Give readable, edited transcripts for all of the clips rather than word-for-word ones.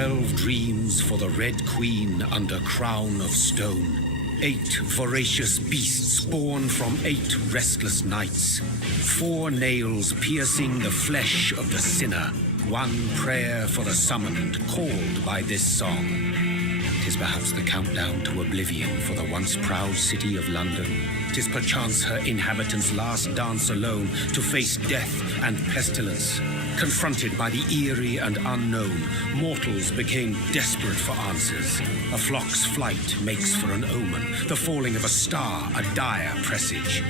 12 dreams for the Red Queen under crown of stone. 8 voracious beasts born from 8 restless nights. 4 nails piercing the flesh of the sinner. 1 prayer for the summoned called by this song. 'Tis perhaps the countdown to oblivion for the once proud city of London. 'Tis perchance her inhabitants' last dance alone to face death and pestilence. Confronted by the eerie and unknown, mortals became desperate for answers. A flock's flight makes for an omen, the falling of a star a dire presage.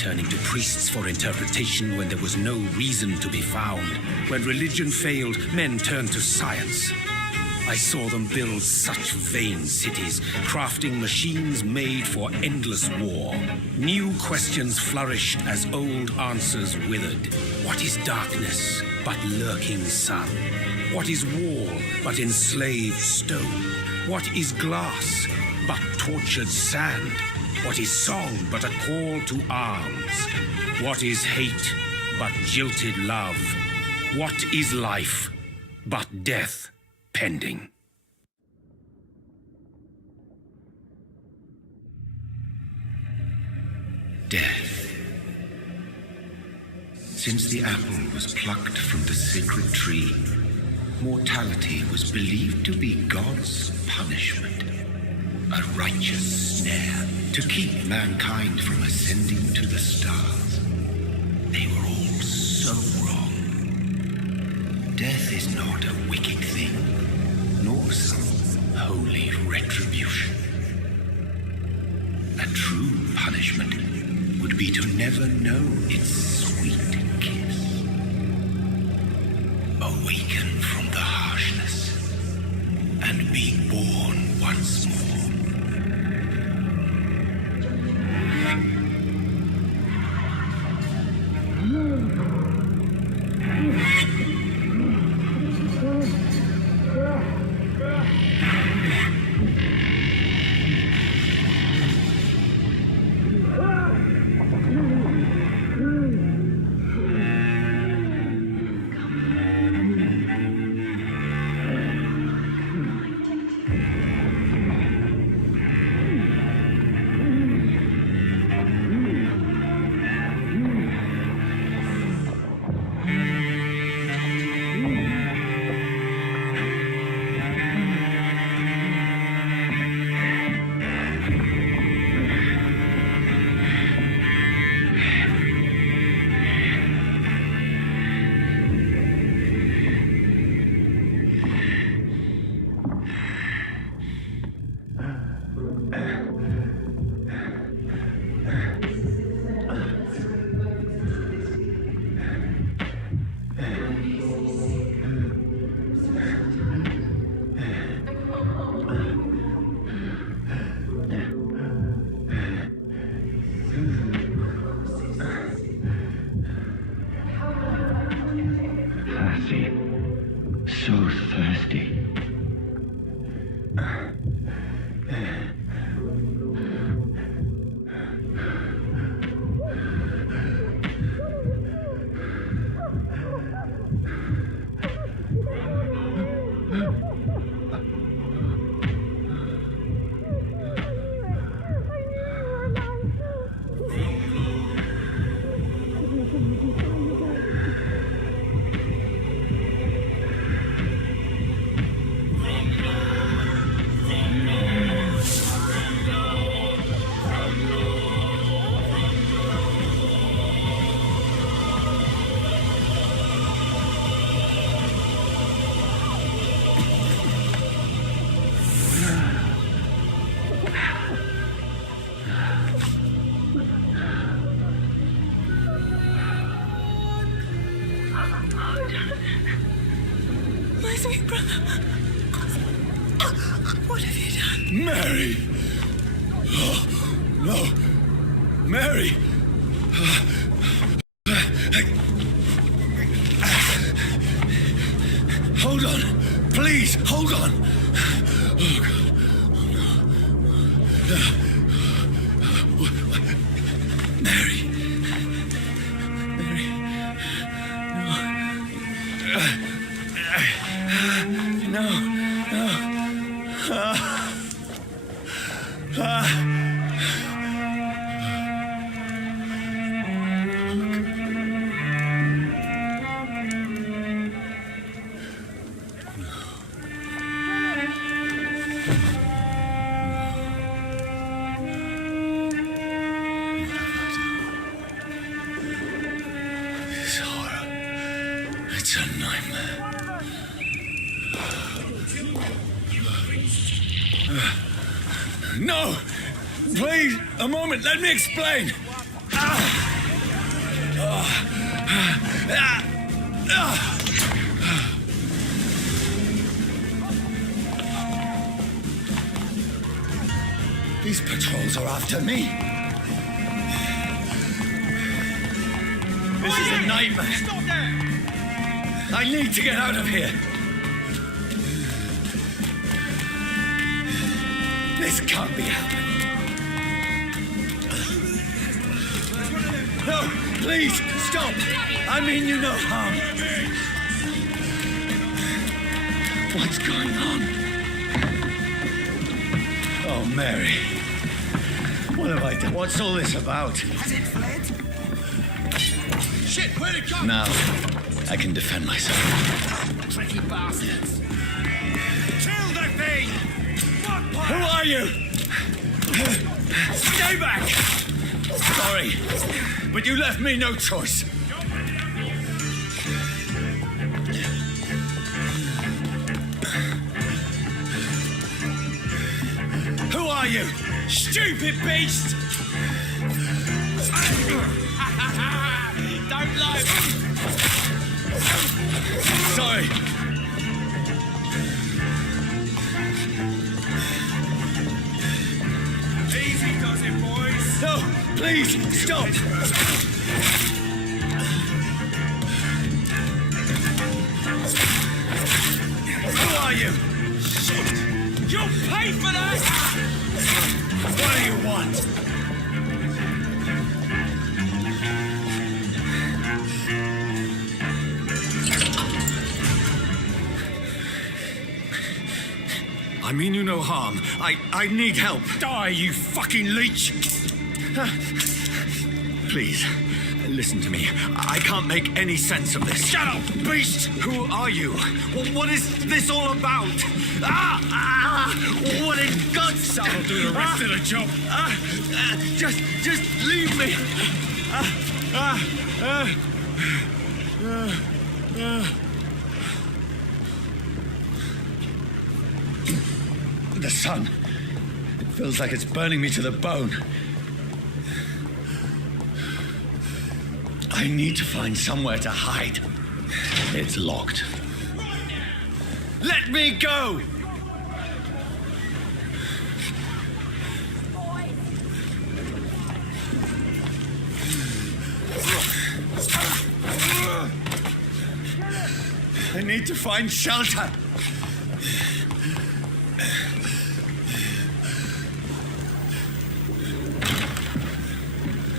Turning to priests for interpretation when there was no reason to be found. When religion failed, men turned to science. I saw them build such vain cities, crafting machines made for endless war. New questions flourished as old answers withered. What is darkness but lurking sun? What is wall but enslaved stone? What is glass but tortured sand? What is song but a call to arms? What is hate but jilted love? What is life but death pending? Death. Since the apple was plucked from the sacred tree, mortality was believed to be God's punishment, a righteous snare to keep mankind from ascending to the stars. They were all so wrong. Death is not a wicked thing, nor some holy retribution. A true punishment would be to never know its sweet kiss. Awaken from the harshness and be born once more. So thirsty. My sweet brother. What have you done? Mary! Oh, no. Mary! Hold on. Please, hold on. Oh, God. Oh, no. Mary. Mary. No. No. a nightmare. No! Please, a moment, let me explain! These patrols are after me. This is a nightmare. Stop there! I need to get out of here. This can't be happening. No, please, stop. I mean you no harm. What's going on? Oh, Mary. What have I done? What's all this about? Has it fled? Shit, where'd it go? Now, I can defend myself. Tricky bastards. Kill the thing! Who are you? Stay back! Sorry, but you left me no choice. Who are you? Stupid beast! Don't lie! Sorry. Easy does it, boys. No, please, stop! Who are you? Shit! You'll pay for that! What do you want? I mean you no harm. I need help. Die, you fucking leech! Please, listen to me. I can't make any sense of this. Shut up, beast! Who are you? What is this all about? What in God's name? I'll do the rest of the job. Just leave me. The sun. It feels like it's burning me to the bone. I need to find somewhere to hide. It's locked. Let me go! I need to find shelter.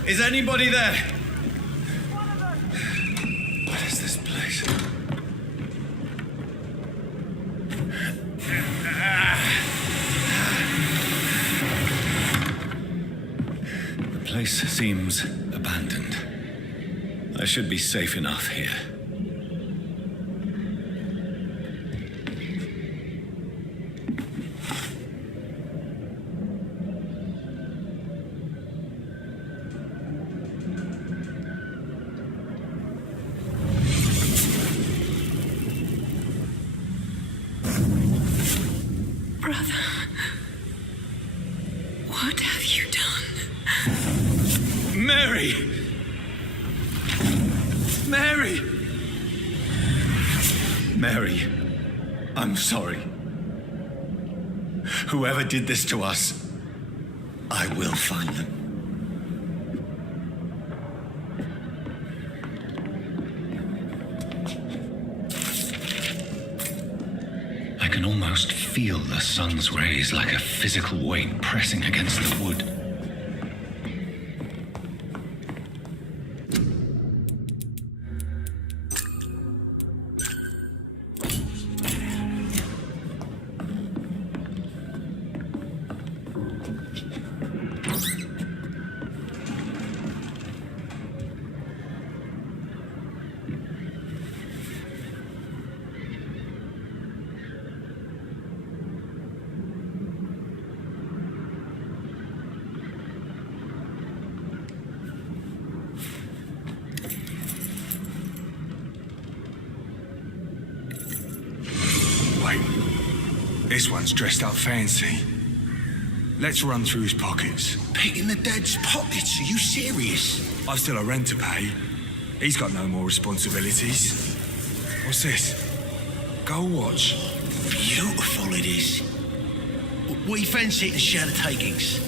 Is anybody there? What is this place? The place seems abandoned. I should be safe enough here. Brother, what have you done? Mary! Mary! Mary, I'm sorry. Whoever did this to us, I will find them. I can almost feel the sun's rays like a physical weight pressing against the wood. This one's dressed up fancy. Let's run through his pockets. Picking the dad's pockets? Are you serious? I've still a rent to pay. He's got no more responsibilities. What's this? Gold watch. Beautiful it is. What do you fancy to share the takings?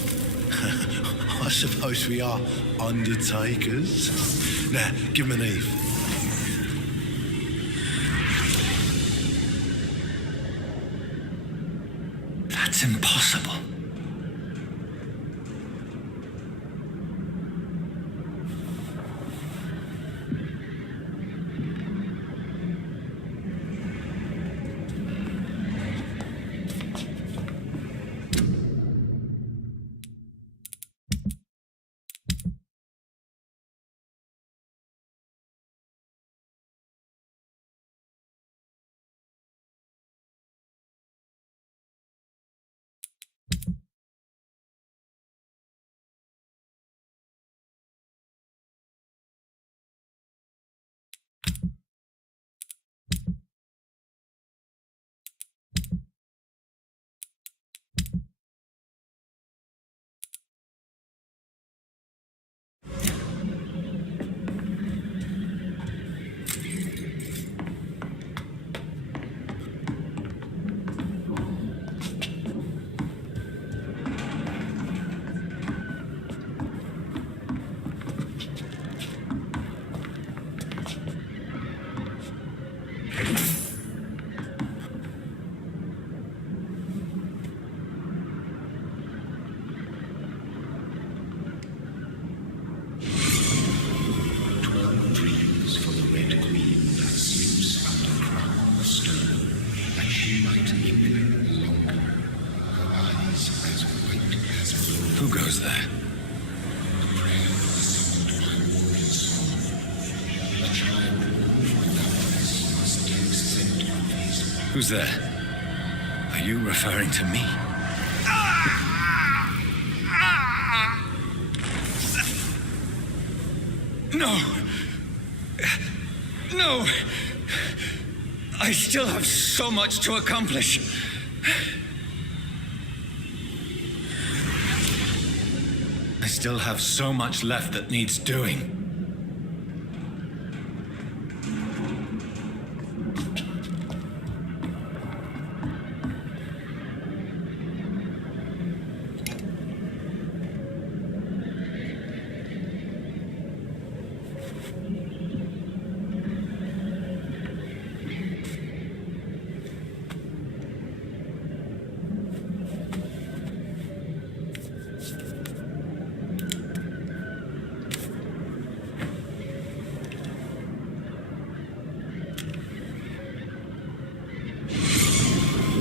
I suppose we are undertakers. Now, give him an Eve. That's impossible. Who goes there? Who's there? Are you referring to me? No! No! I still have so much to accomplish. I still have so much left that needs doing.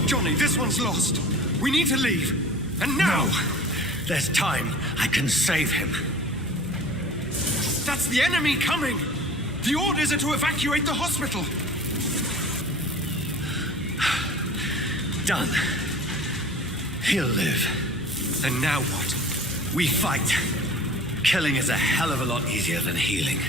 Johnny, this one's lost. We need to leave. And now! No. There's time. I can save him. That's the enemy coming! The orders are to evacuate the hospital! Done. He'll live. And now what? We fight. Killing is a hell of a lot easier than healing.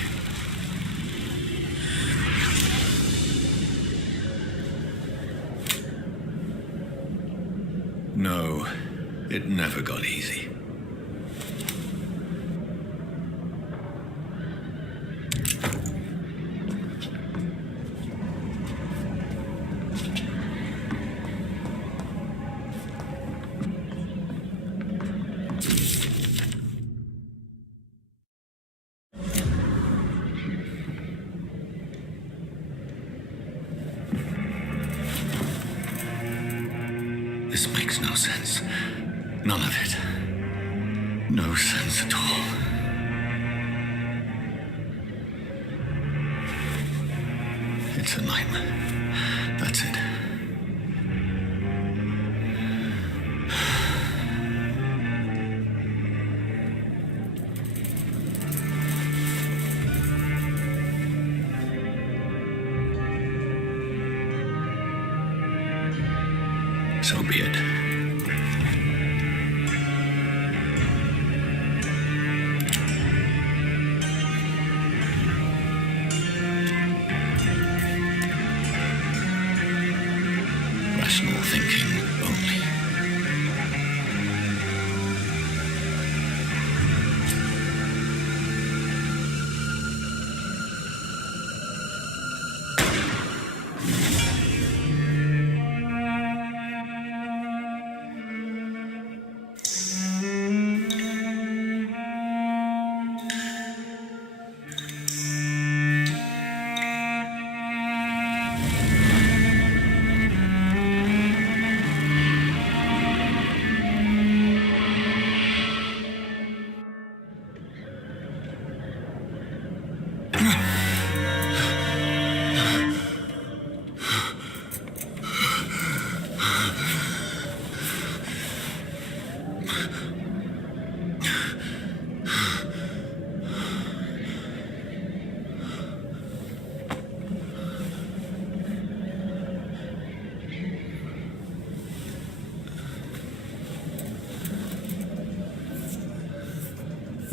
No, it never got easy. This makes no sense. None of it. No sense at all. It's a nightmare. That's it. So be it. Rational thinking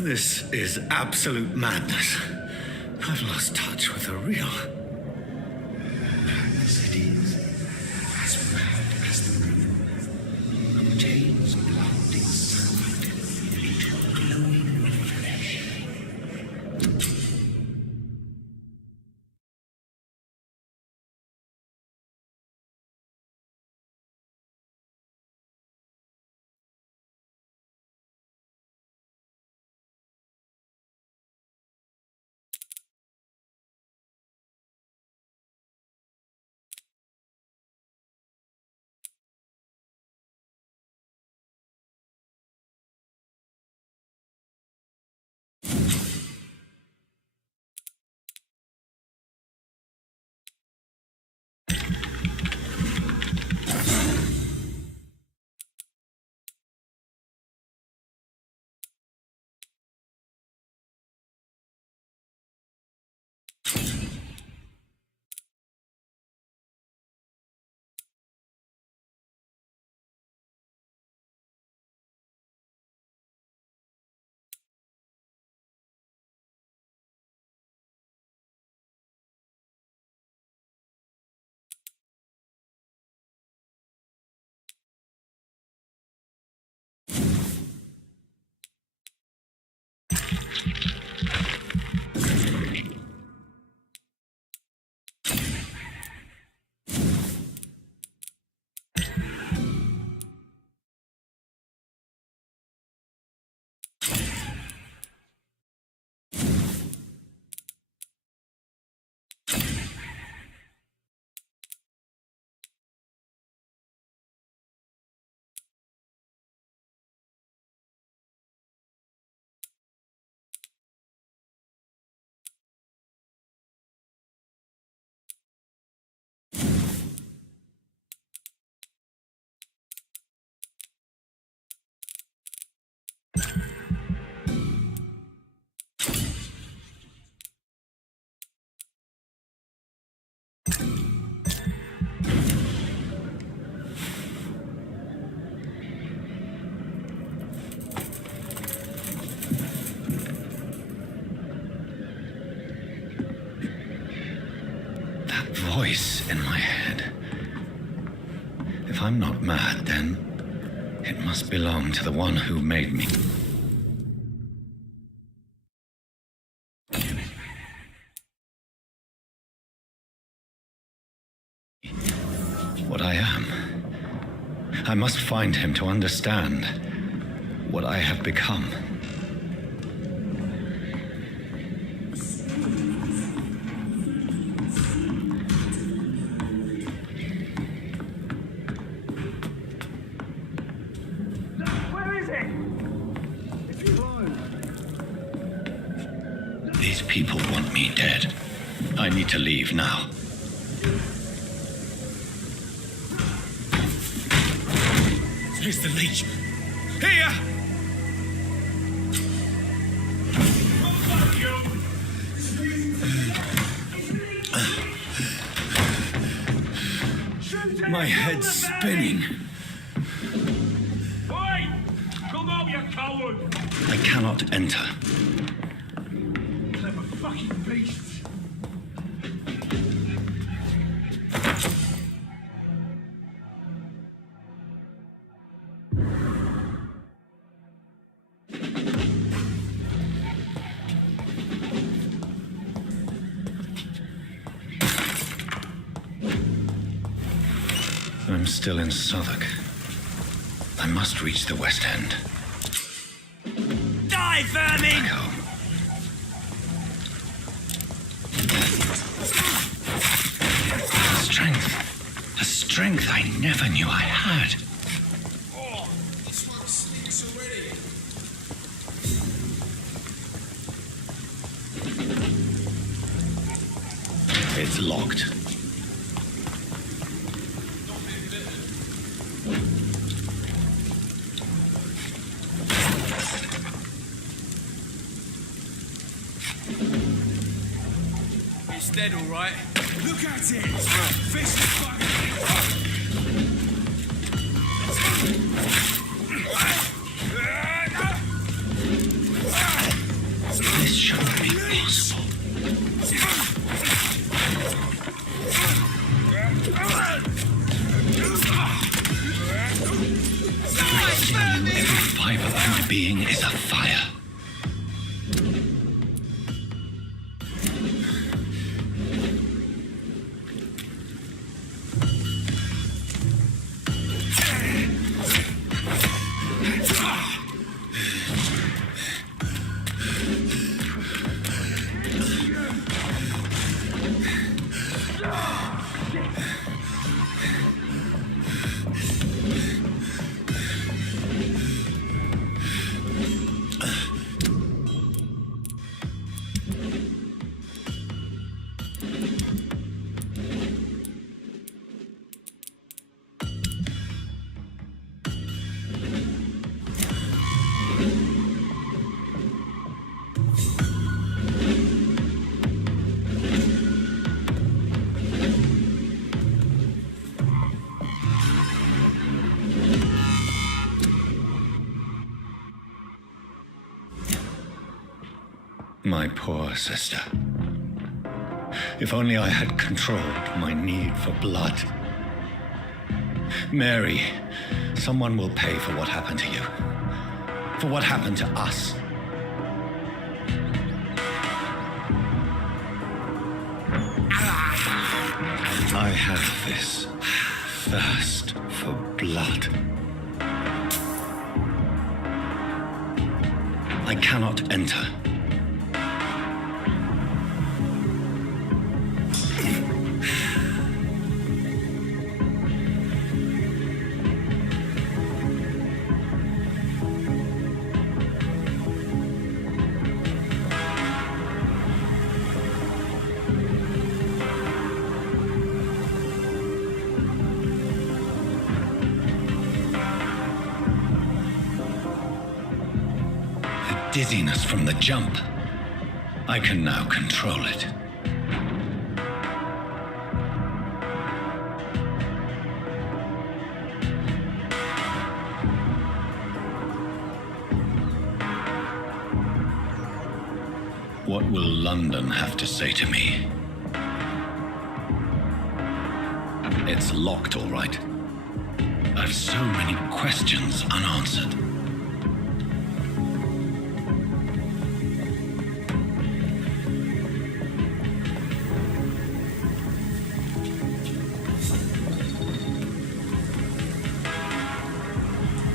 This is absolute madness. I've lost touch with the real. Madness it is. As mad as the moon. Obtains blinding sunlight into glowing flesh. Voice in my head. If I'm not mad, then it must belong to the one who made me. What I am. I must find him to understand what I have become. These people want me dead. I need to leave now. Here's the leech. Here! My head's spinning. Oi! Come out, you coward! I cannot enter. Clever fucking beasts! I'm still in Southwark. I must reach the West End. Die, vermin! Back home. A strength I never knew I had. Oh, this one stinks already. It's locked. It's dead, all right. Look at it! Fist is fucking... impossible. Every fiber of my being is afire. My poor sister. If only I had controlled my need for blood. Mary, someone will pay for what happened to you. For what happened to us. I have this thirst for blood. I cannot enter. Dizziness from the jump. I can now control it. What will London have to say to me? It's locked, all right. I've so many questions unanswered.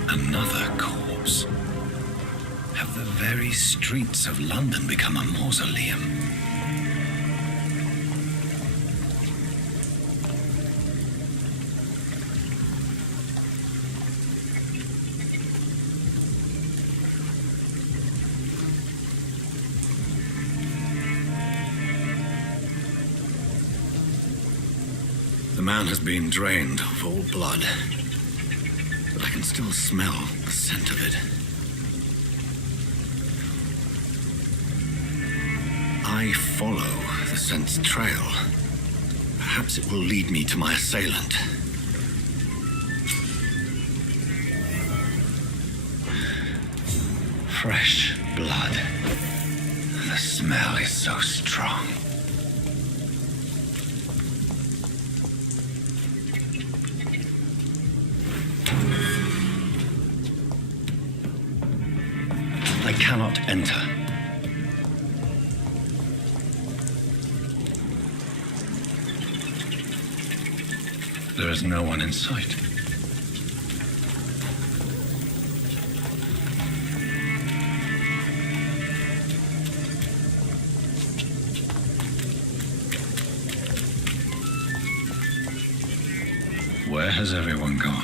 Another corpse. Have the very streets of London become a mausoleum? The man has been drained of all blood. But I can still smell the scent of it. I follow the scent's trail. Perhaps it will lead me to my assailant. Fresh blood. The smell is so strong. I cannot enter. There is no one in sight. Where has everyone gone?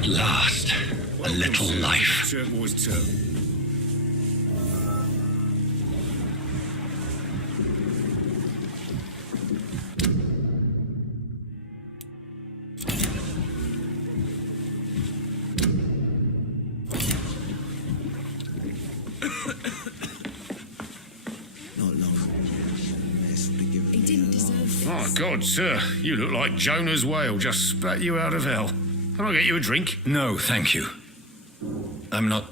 At last, a little life. Turquoise turtle. Not long. He didn't deserve this. Oh, God, sir. You look like Jonah's whale just spat you out of hell. Can I get you a drink? No, thank you. I'm not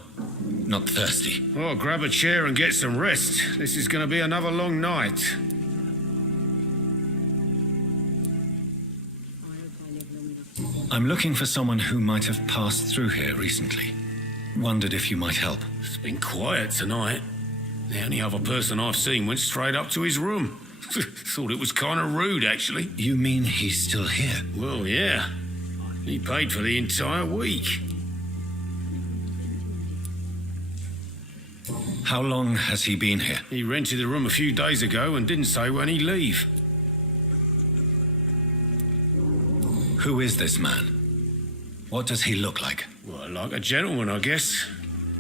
thirsty. Oh, grab a chair and get some rest. This is going to be another long night. I'm looking for someone who might have passed through here recently. Wondered if you might help. It's been quiet tonight. The only other person I've seen went straight up to his room. Thought it was kind of rude, actually. You mean he's still here? Well, yeah. He paid for the entire week. How long has he been here? He rented the room a few days ago and didn't say when he'd leave. Who is this man? What does he look like? Well, like a gentleman, I guess.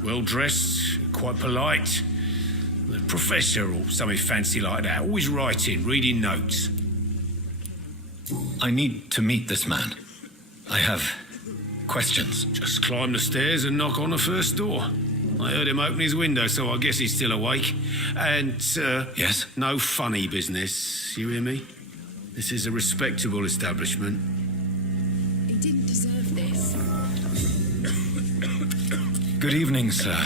Well-dressed, quite polite. A professor or something fancy like that. Always writing, reading notes. I need to meet this man. I have questions. Just climb the stairs and knock on the first door. I heard him open his window, so I guess he's still awake. And, Yes? no funny business. You hear me? This is a respectable establishment. He didn't deserve this. Good evening, sir.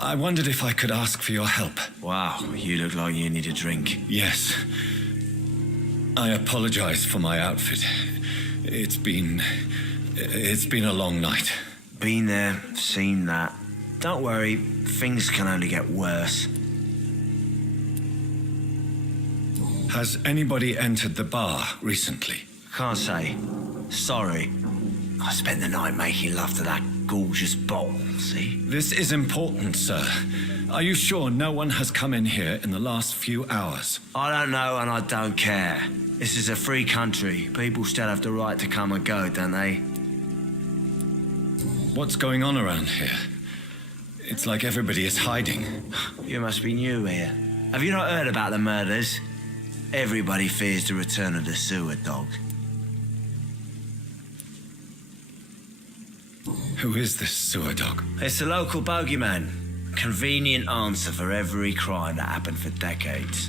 I wondered if I could ask for your help. Wow, you look like you need a drink. Yes. I apologize for my outfit. It's been a long night. Been there, seen that. Don't worry, things can only get worse. Has anybody entered the bar recently? Can't say. Sorry. I spent the night making love to that gorgeous bottle, see? This is important, sir. Are you sure no one has come in here in the last few hours? I don't know and I don't care. This is a free country. People still have the right to come and go, don't they? What's going on around here? It's like everybody is hiding. You must be new here. Have you not heard about the murders? Everybody fears the return of the sewer dog. Who is this sewer dog? It's the local bogeyman. Convenient answer for every crime that happened for decades.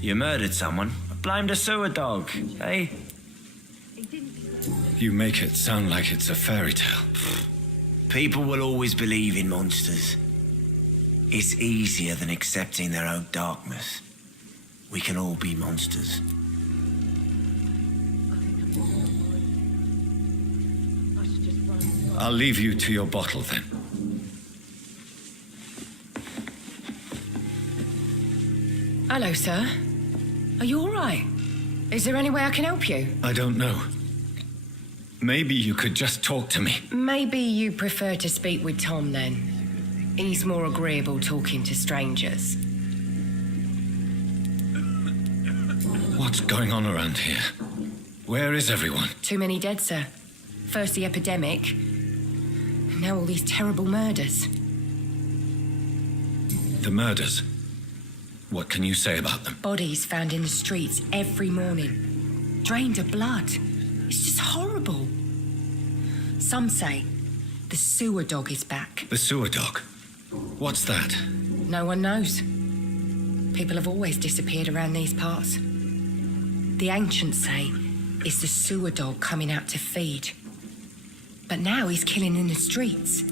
You murdered someone, blame the sewer dog, eh? You make it sound like it's a fairy tale. People will always believe in monsters. It's easier than accepting their own darkness. We can all be monsters. I'll leave you to your bottle then. Hello, sir. Are you all right? Is there any way I can help you? I don't know. Maybe you could just talk to me. Maybe you prefer to speak with Tom, then. He's more agreeable talking to strangers. What's going on around here? Where is everyone? Too many dead, sir. First the epidemic, now all these terrible murders. The murders. What can you say about them? Bodies found in the streets every morning. Drained of blood. It's just horrible. Some say the sewer dog is back. The sewer dog? What's that? No one knows. People have always disappeared around these parts. The ancients say it's the sewer dog coming out to feed. But now he's killing in the streets.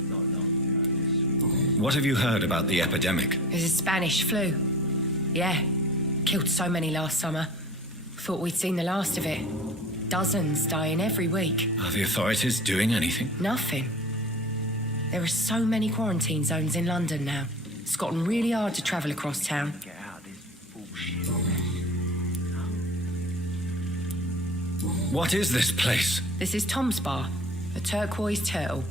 What have you heard about the epidemic? There's a Spanish flu. Yeah, killed so many last summer. Thought we'd seen the last of it. Dozens dying every week. Are the authorities doing anything? Nothing. There are so many quarantine zones in London now. It's gotten really hard to travel across town. Get out of this bullshit. What is this place? This is Tom's bar, a turquoise turtle.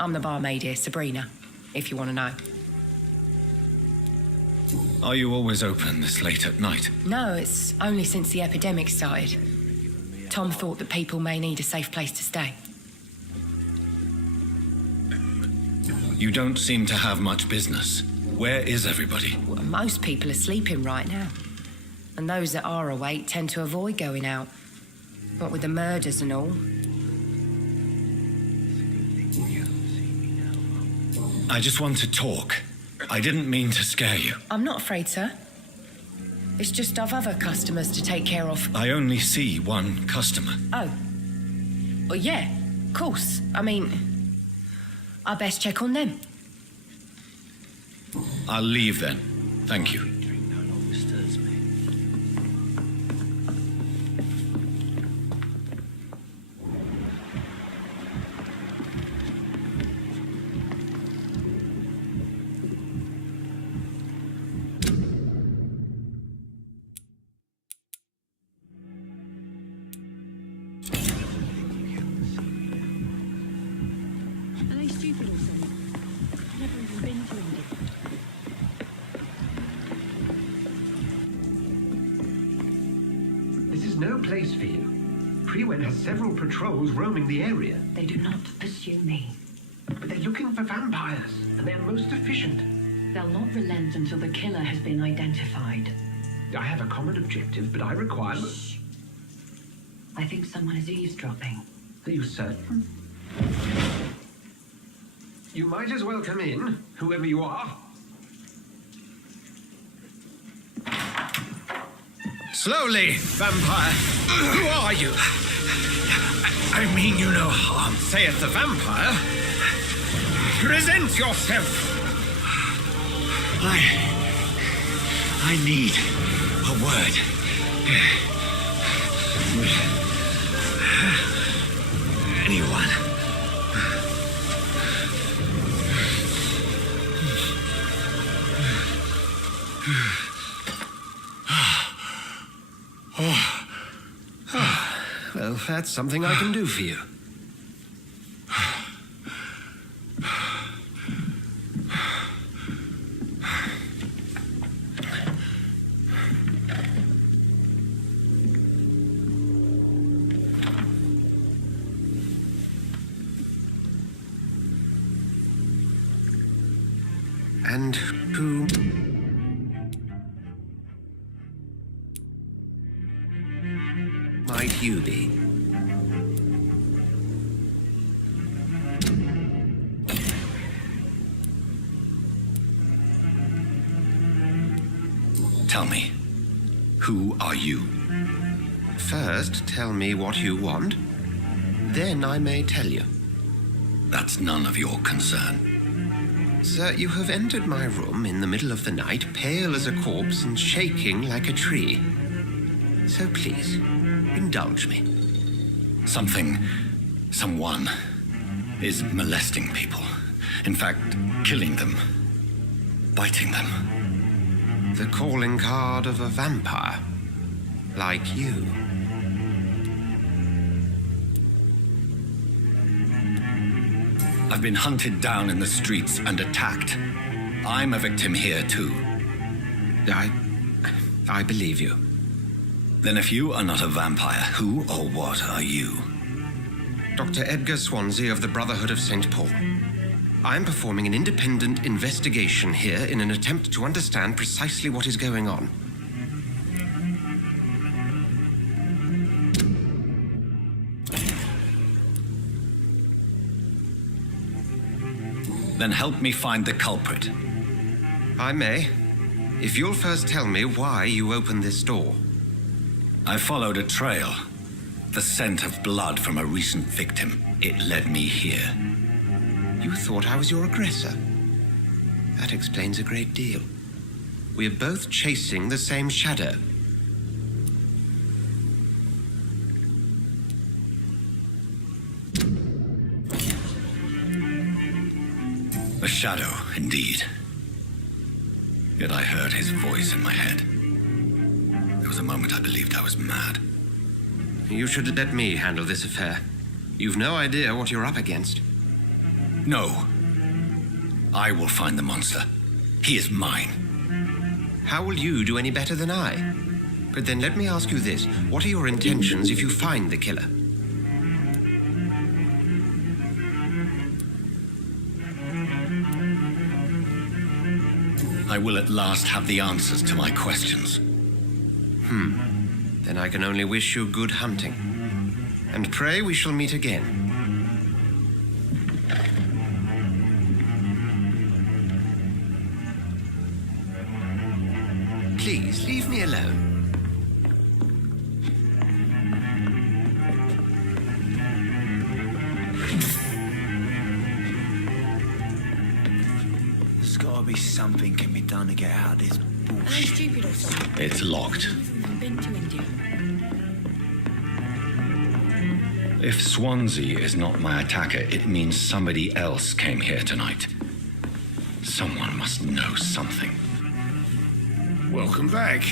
I'm the barmaid here, Sabrina, if you want to know. Are you always open this late at night? No, it's only since the epidemic started. Tom thought that people may need a safe place to stay. You don't seem to have much business. Where is everybody? Well, most people are sleeping right now. And those that are awake tend to avoid going out. What with the murders and all. I just want to talk. I didn't mean to scare you. I'm not afraid, sir. It's just I've other customers to take care of. I only see one customer. Oh. Well, yeah, of course. I mean, I best check on them. I'll leave then. Thank you. Are they stupid or something? I've never even been to India. This is no place for you. Prewen has several patrols roaming the area, They do not pursue me. but they're looking for vampires, and they're most efficient. They'll not relent until the killer has been identified. I have a common objective, but I require... I think someone is eavesdropping. Are you certain? You might as well come in, whoever you are. Slowly, vampire. Who are you? I mean you no harm, saith the vampire. Present yourself. I need a word. Anyone. Well, that's something I can do for you. And who... might you be? Tell me, who are you? First, tell me what you want. Then I may tell you. That's none of your concern. Sir, you have entered my room in the middle of the night, pale as a corpse and shaking like a tree. So please, indulge me. Someone is molesting people. In fact, killing them. Biting them. The calling card of a vampire. Like you. I've been hunted down in the streets and attacked. I'm a victim here, too. I believe you. Then if you are not a vampire, who or what are you? Dr. Edgar Swansea of the Brotherhood of St. Paul. I'm performing an independent investigation here in an attempt to understand precisely what is going on. Then help me find the culprit. I may, if you'll first tell me why you opened this door. I followed a trail. The scent of blood from a recent victim. It led me here. You thought I was your aggressor. That explains a great deal. We're both chasing the same shadow. A shadow, indeed. Yet I heard his voice in my head. There was a moment I believed I was mad. You should let me handle this affair. You've no idea what you're up against. No. I will find the monster. He is mine. How will you do any better than I? But then let me ask you this. What are your intentions if you find the killer? I will at last have the answers to my questions. Then I can only wish you good hunting. And pray we shall meet again. Please, leave me alone. There's gotta be something can be done to get out of this Am I bullshit. stupid or something? It's locked. I've been to India. If Swansea is not my attacker, it means somebody else came here tonight. Someone must know something. Welcome back.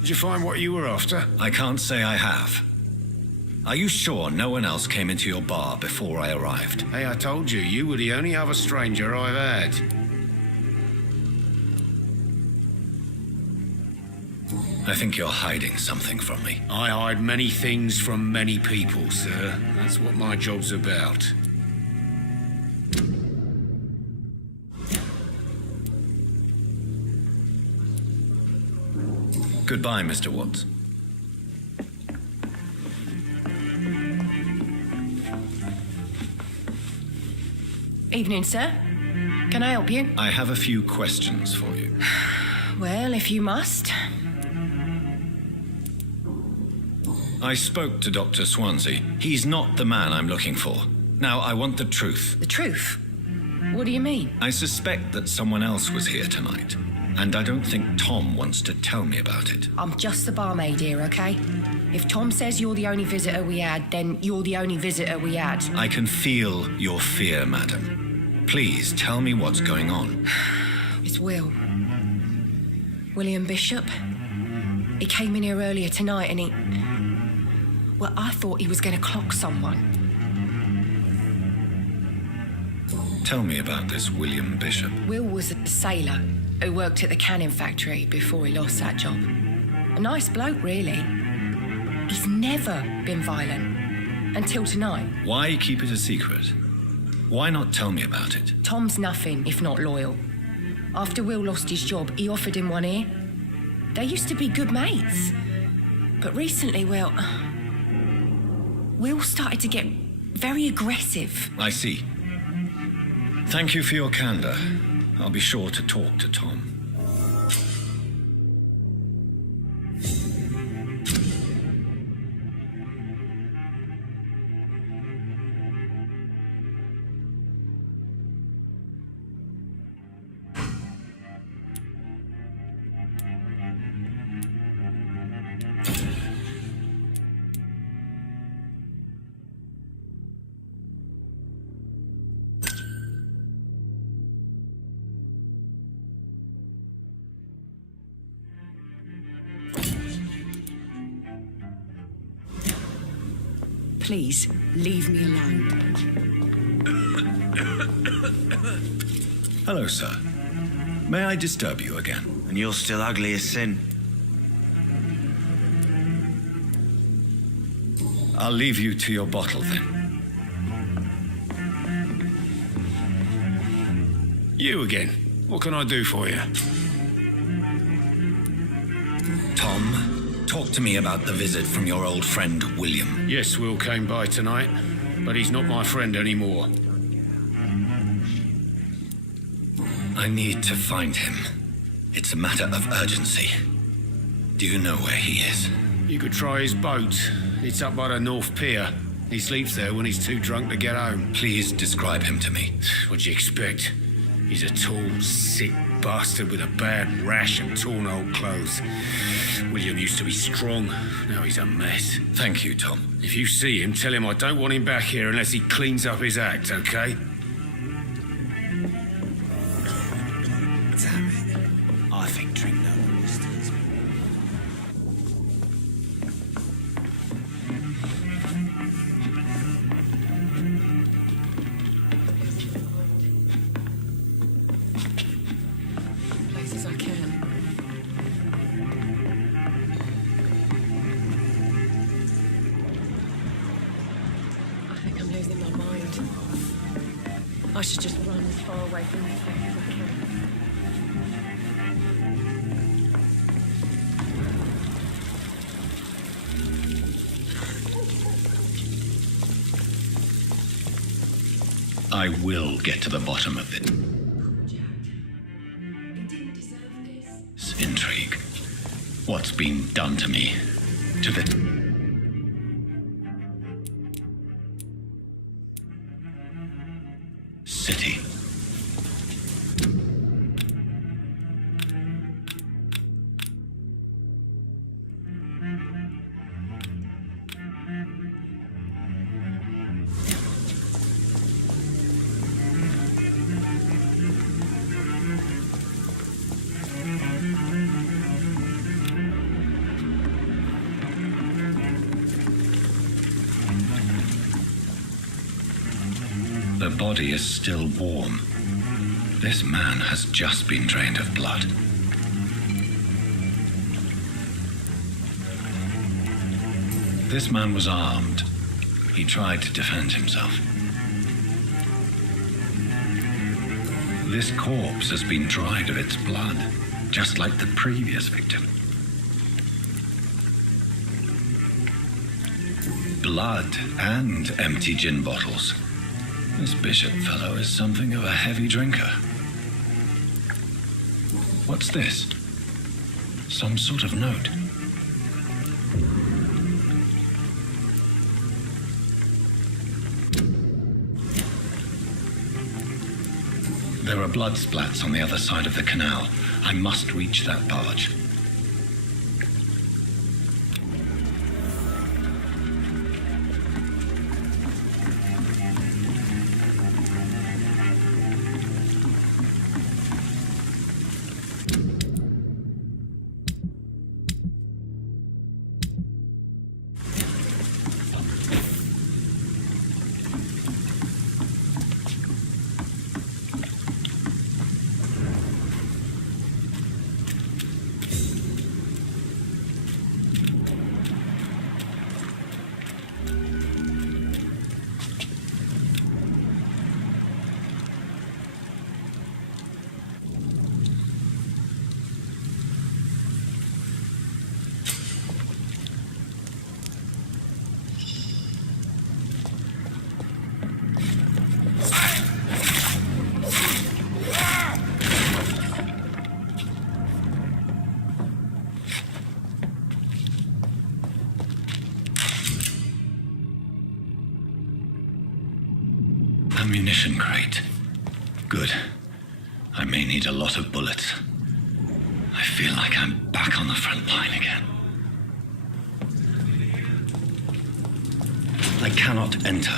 Did you find what you were after? I can't say I have. Are you sure no one else came into your bar before I arrived? Hey, I told you, you were the only other stranger I've had. I think you're hiding something from me. I hide many things from many people, sir. That's what my job's about. Goodbye, Mr. Watts. Evening, sir. Can I help you? I have a few questions for you. Well, if you must. I spoke to Dr. Swansea. He's not the man I'm looking for. Now, I want the truth. The truth? What do you mean? I suspect that someone else was here tonight, and I don't think Tom wants to tell me about it. I'm just the barmaid here, okay? If Tom says you're the only visitor we had, then you're the only visitor we had. I can feel your fear, madam. Please tell me what's going on. It's Will. William Bishop. He came in here earlier tonight and he... Well, I thought he was going to clock someone. Tell me about this William Bishop. Will was a sailor who worked at the canning factory before he lost that job. A nice bloke, really. He's never been violent. Until tonight. Why keep it a secret? Why not tell me about it? Tom's nothing if not loyal. After Will lost his job, he offered him one ear. They used to be good mates. But recently, well... Will started to get very aggressive. I see. Thank you for your candor. I'll be sure to talk to Tom. Please, leave me alone. Hello, sir. May I disturb you again? And you're still ugly as sin. I'll leave you to your bottle, then. You again. What can I do for you? Tom, talk to me about the visit from your old friend, William. Yes, Will came by tonight, but he's not my friend anymore. I need to find him. It's a matter of urgency. Do you know where he is? You could try his boat. It's up by the North Pier. He sleeps there when he's too drunk to get home. Please describe him to me. What'd you expect? He's a tall, sick bastard with a bad rash and torn old clothes. William used to be strong. Now he's a mess. Thank you, Tom. If you see him, tell him I don't want him back here unless he cleans up his act, okay? Damn it. I think drink no oysters. Places I can. I think I'm losing my mind. I should just run as far away from this place as I can. I will get to the bottom of it. This intrigue. What's been done to me? To the... city. The body is still warm. This man has just been drained of blood. This man was armed. He tried to defend himself. This corpse has been dried of its blood, just like the previous victim. Blood and empty gin bottles. This bishop fellow is something of a heavy drinker. What's this? Some sort of note. There are blood splats on the other side of the canal. I must reach that barge. Ammunition crate. Good. I may need a lot of bullets. I feel like I'm back on the front line again. I cannot enter.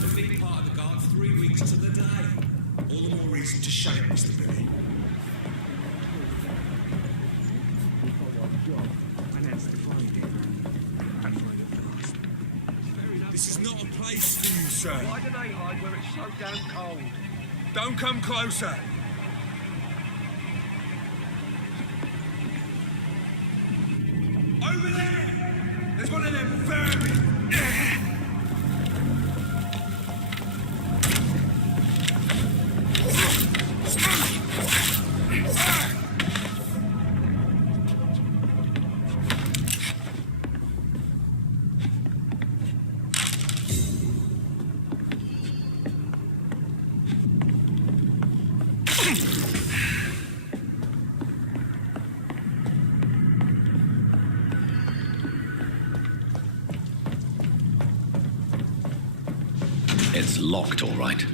The big part of the guard, 3 weeks to the day. All the more reason to shut it, Mr. Billy. This is not a place for you, sir. Why do they hide where it's so damn cold? Don't come closer. Over there! There's one of them vermin! It's locked, all right.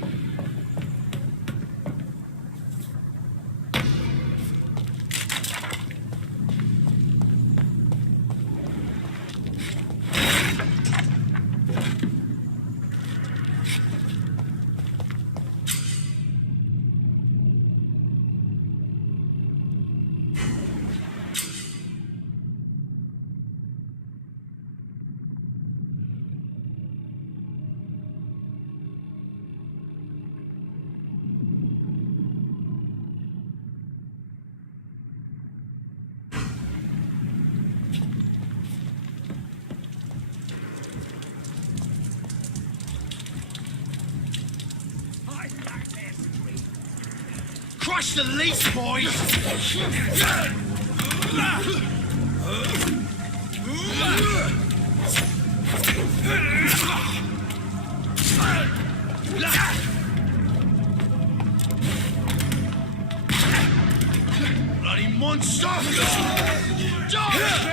Crush the leech, boys! Bloody monster! Die,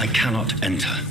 I cannot enter.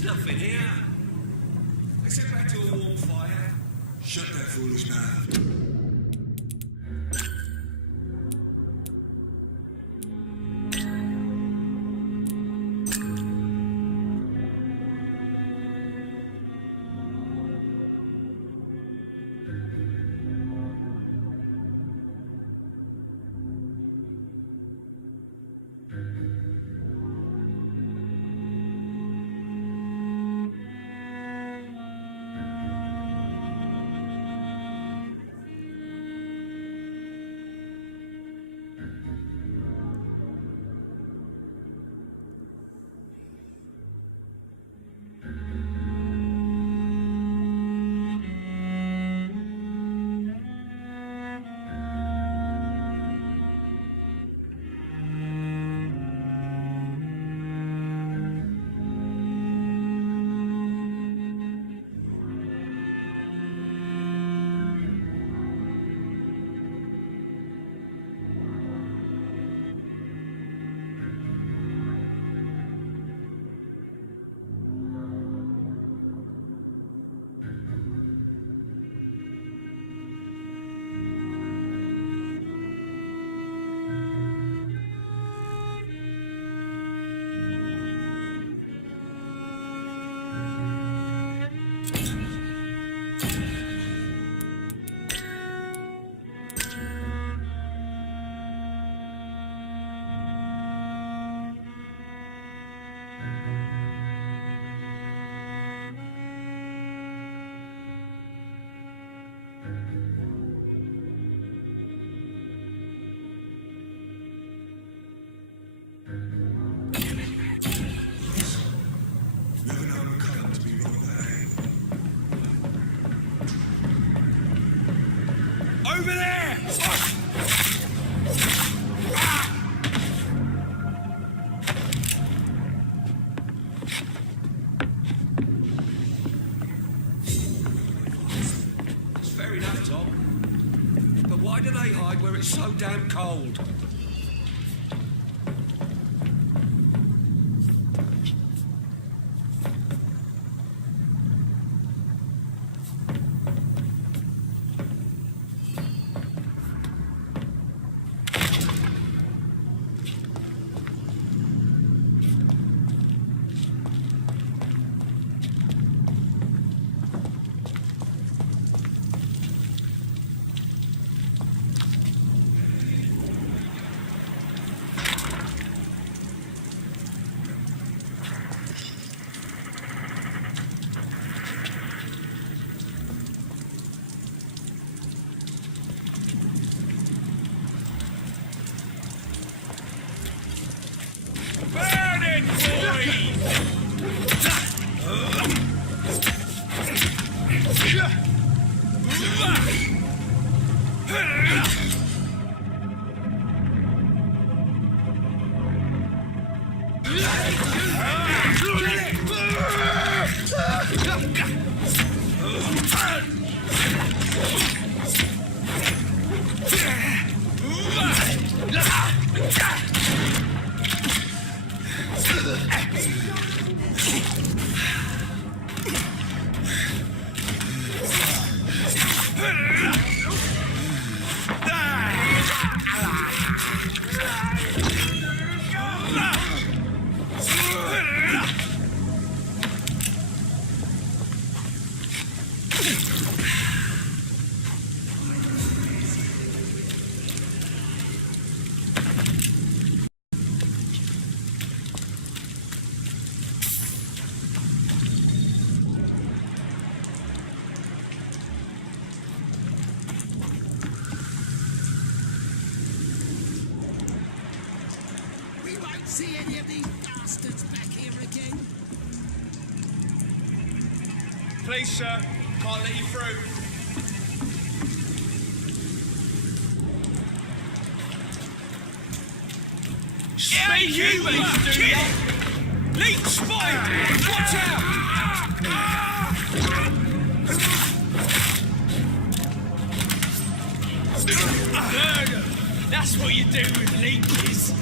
There's nothing here. Except back to a warm fire. Shut that foolish mouth. Over there! It's fair enough, Tom. But why do they hide where it's so damn cold? See any of these bastards back here again? Please, sir. Can't let you through. Speak English, do you? Leech spotted! Watch out! Murder! That's what you do with leeches.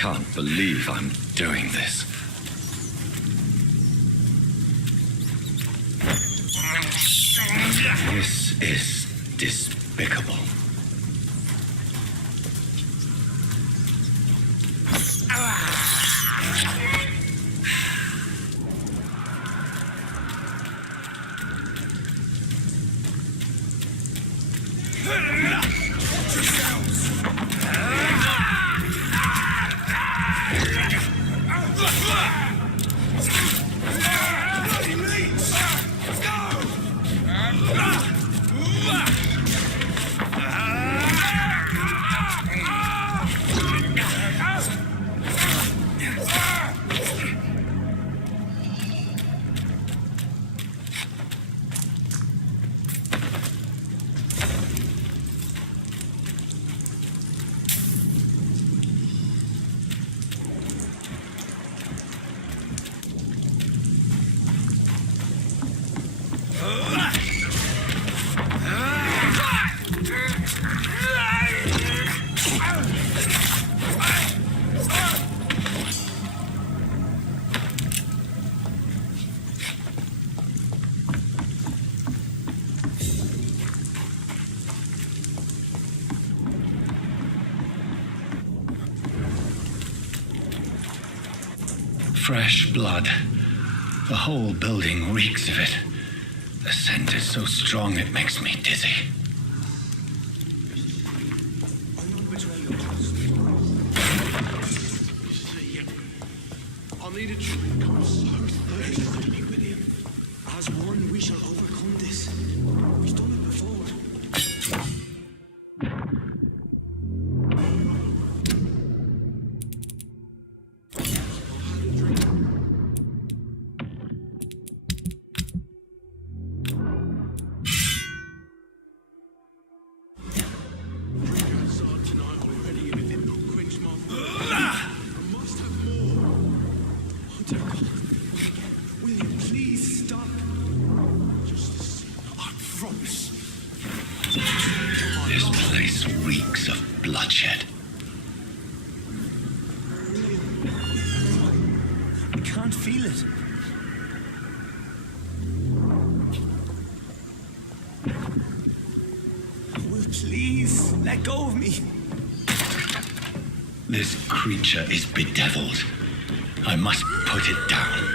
can't believe I'm doing this. This is despicable. Fresh blood. The whole building reeks of it. The scent is so strong it makes me dizzy. I need a drink. I'm so thirsty with him. As one, we shall overcome this. We've done it before. can't feel it. Will, please, let go of me. This creature is bedeviled. I must put it down.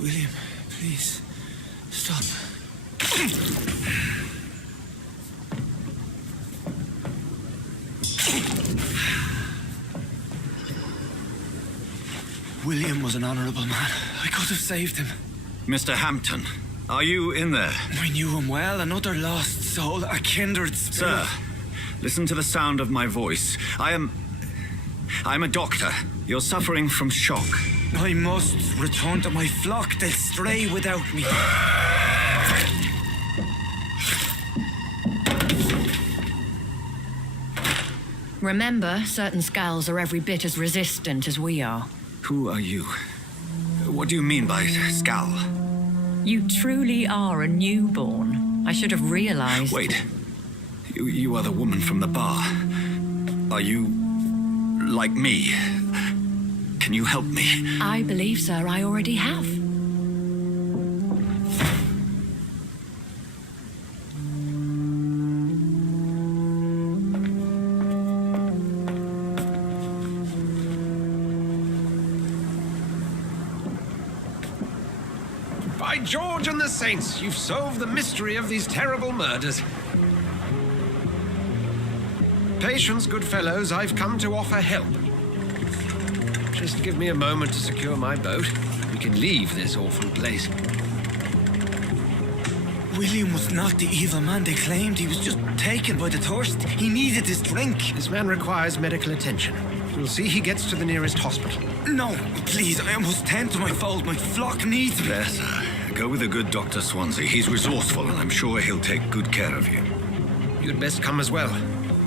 William, please, stop. William was an honorable man. I could have saved him. Mr. Hampton, are you in there? I knew him well, another lost soul, a kindred spirit. Sir, listen to the sound of my voice. I'm a doctor. You're suffering from shock. I must return to my flock. They'll stray without me. Remember, certain skulls are every bit as resistant as we are. Who are you? What do you mean by skull? You truly are a newborn. I should have realized. Wait. You are the woman from the bar. Are you like me? Can you help me? I believe, sir, I already have. By George and the Saints, you've solved the mystery of these terrible murders. Patience, good fellows, I've come to offer help. Just give me a moment to secure my boat. We can leave this awful place. William was not the evil man they claimed. He was just taken by the thirst. He needed his drink. This man requires medical attention. We'll see he gets to the nearest hospital. No, please, I must tend to my fold. My flock needs me. There, sir. Go with the good Dr. Swansea. He's resourceful, and I'm sure he'll take good care of you. You'd best come as well.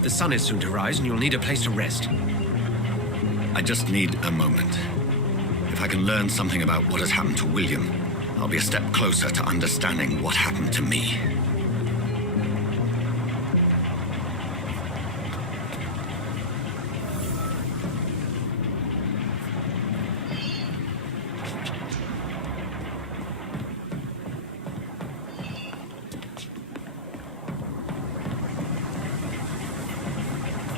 The sun is soon to rise, and you'll need a place to rest. I just need a moment. If I can learn something about what has happened to William, I'll be a step closer to understanding what happened to me.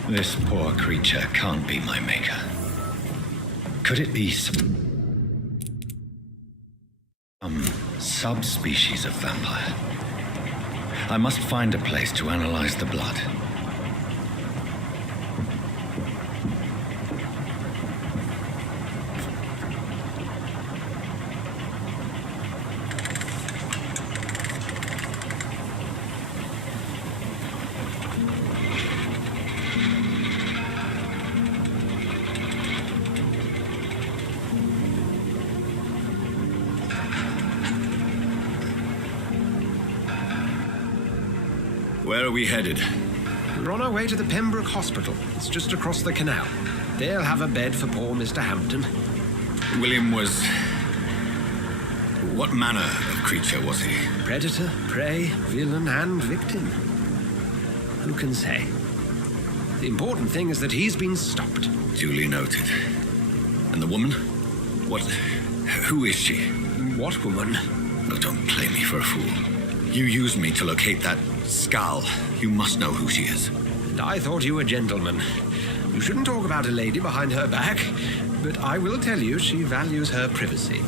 This poor creature can't be my maker. Could it be some subspecies of vampire? I must find a place to analyze the blood. Where are we headed? We're on our way to the Pembroke Hospital. It's just across the canal. They'll have a bed for poor Mr. Hampton. William What manner of creature was he? Predator, prey, villain, and victim. Who can say? The important thing is that he's been stopped. Duly noted. And the woman? What? Who is she? What woman? Oh, don't play me for a fool. You used me to locate that skull. You must know who she is. And I thought you a gentleman. You shouldn't talk about a lady behind her back, but I will tell you she values her privacy.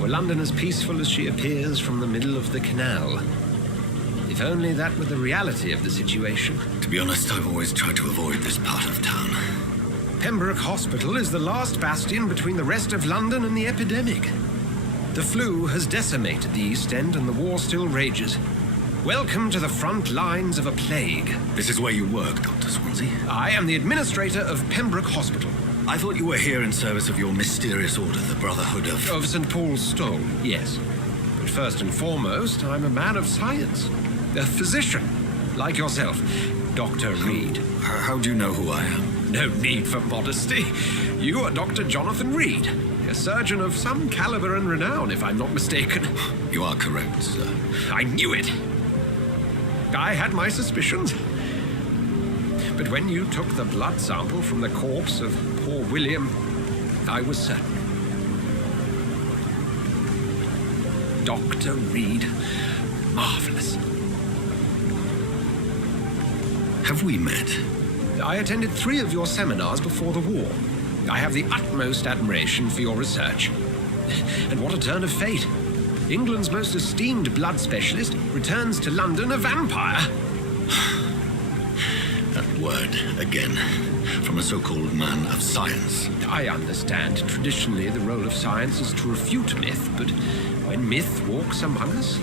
Were London as peaceful as she appears from the middle of the canal? If only that were the reality of the situation. To be honest, I've always tried to avoid this part of town. Pembroke Hospital is the last bastion between the rest of London and the epidemic. The flu has decimated the East End and the war still rages. Welcome to the front lines of a plague. This is where you work, Dr. Swansea? I am the administrator of Pembroke Hospital. I thought you were here in service of your mysterious order, the Brotherhood of... Of St. Paul's Stole, yes. But first and foremost, I'm a man of science. A physician, like yourself, Dr. Reed. How do you know who I am? No need for modesty. You are Dr. Jonathan Reed, a surgeon of some caliber and renown, if I'm not mistaken. You are correct, sir. I knew it. I had my suspicions. But when you took the blood sample from the corpse of poor William, I was certain. Dr. Reed. Marvelous. Have we met? I attended 3 of your seminars before the war. I have the utmost admiration for your research. And what a turn of fate. England's most esteemed blood specialist returns to London a vampire. That word, again, from a so-called man of science. I understand. Traditionally, the role of science is to refute myth, but when myth walks among us,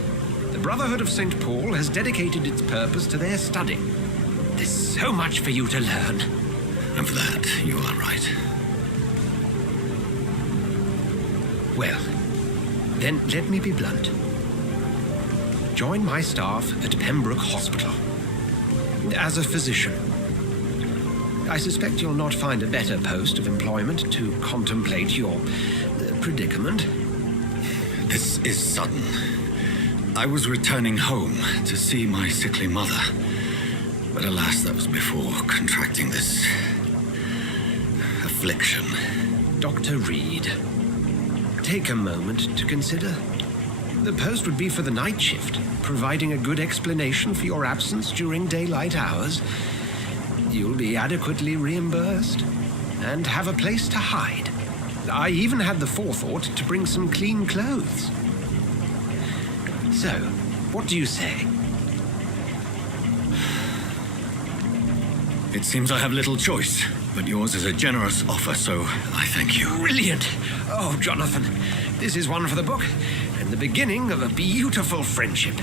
the Brotherhood of St. Paul has dedicated its purpose to their study. There's so much for you to learn. And for that, you are right. Well, then let me be blunt. Join my staff at Pembroke Hospital. As a physician. I suspect you'll not find a better post of employment to contemplate your predicament. This is sudden. I was returning home to see my sickly mother. But alas, that was before contracting this affliction. Dr. Reed, take a moment to consider. The post would be for the night shift, providing a good explanation for your absence during daylight hours. You'll be adequately reimbursed and have a place to hide. I even had the forethought to bring some clean clothes. So, what do you say? It seems I have little choice, but yours is a generous offer, so I thank you. Brilliant! Oh, Jonathan, this is one for the book, and the beginning of a beautiful friendship.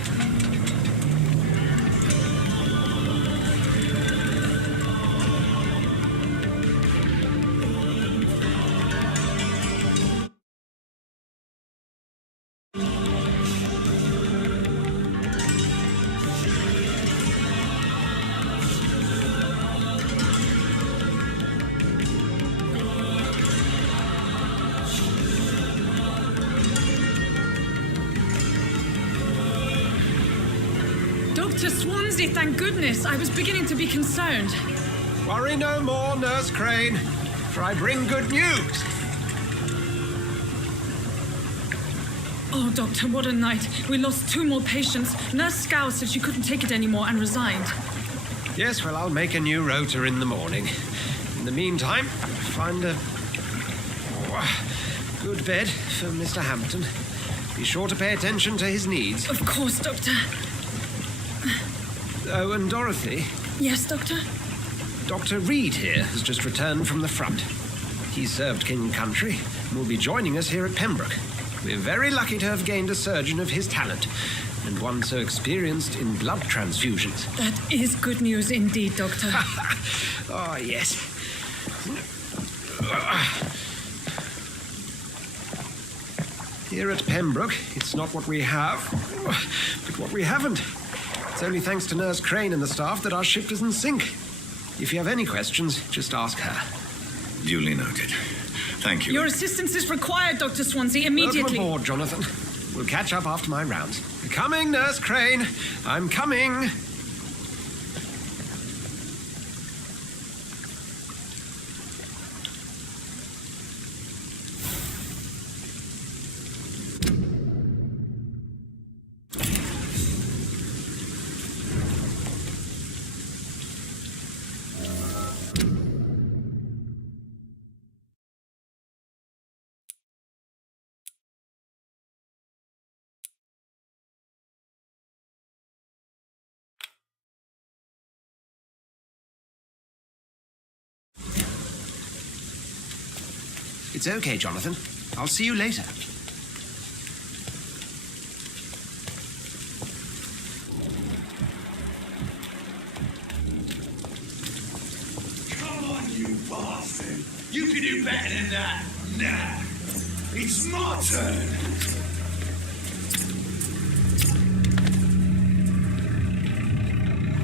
Dr. Swansea, thank goodness. I was beginning to be concerned. Worry no more, Nurse Crane, for I bring good news. Oh, Doctor, what a night. We lost 2 more patients. Nurse Scow said she couldn't take it anymore and resigned. Yes, well, I'll make a new rota in the morning. In the meantime, find a good bed for Mr. Hampton. Be sure to pay attention to his needs. Of course, Doctor. Oh, and Dorothy? Yes, Doctor? Dr. Reed here has just returned from the front. He served King and Country and will be joining us here at Pembroke. We're very lucky to have gained a surgeon of his talent, and one so experienced in blood transfusions. That is good news indeed, Doctor. Oh, yes. Here at Pembroke, it's not what we have, but what we haven't. It's only thanks to Nurse Crane and the staff that our ship isn't sink. If you have any questions, just ask her. Duly noted. Thank you. Your assistance is required, Dr. Swansea, immediately. Welcome aboard, Jonathan. We'll catch up after my rounds. Coming, Nurse Crane. I'm coming. It's okay, Jonathan. I'll see you later. Come on, you bastard! You can do better than that! Nah! It's my turn!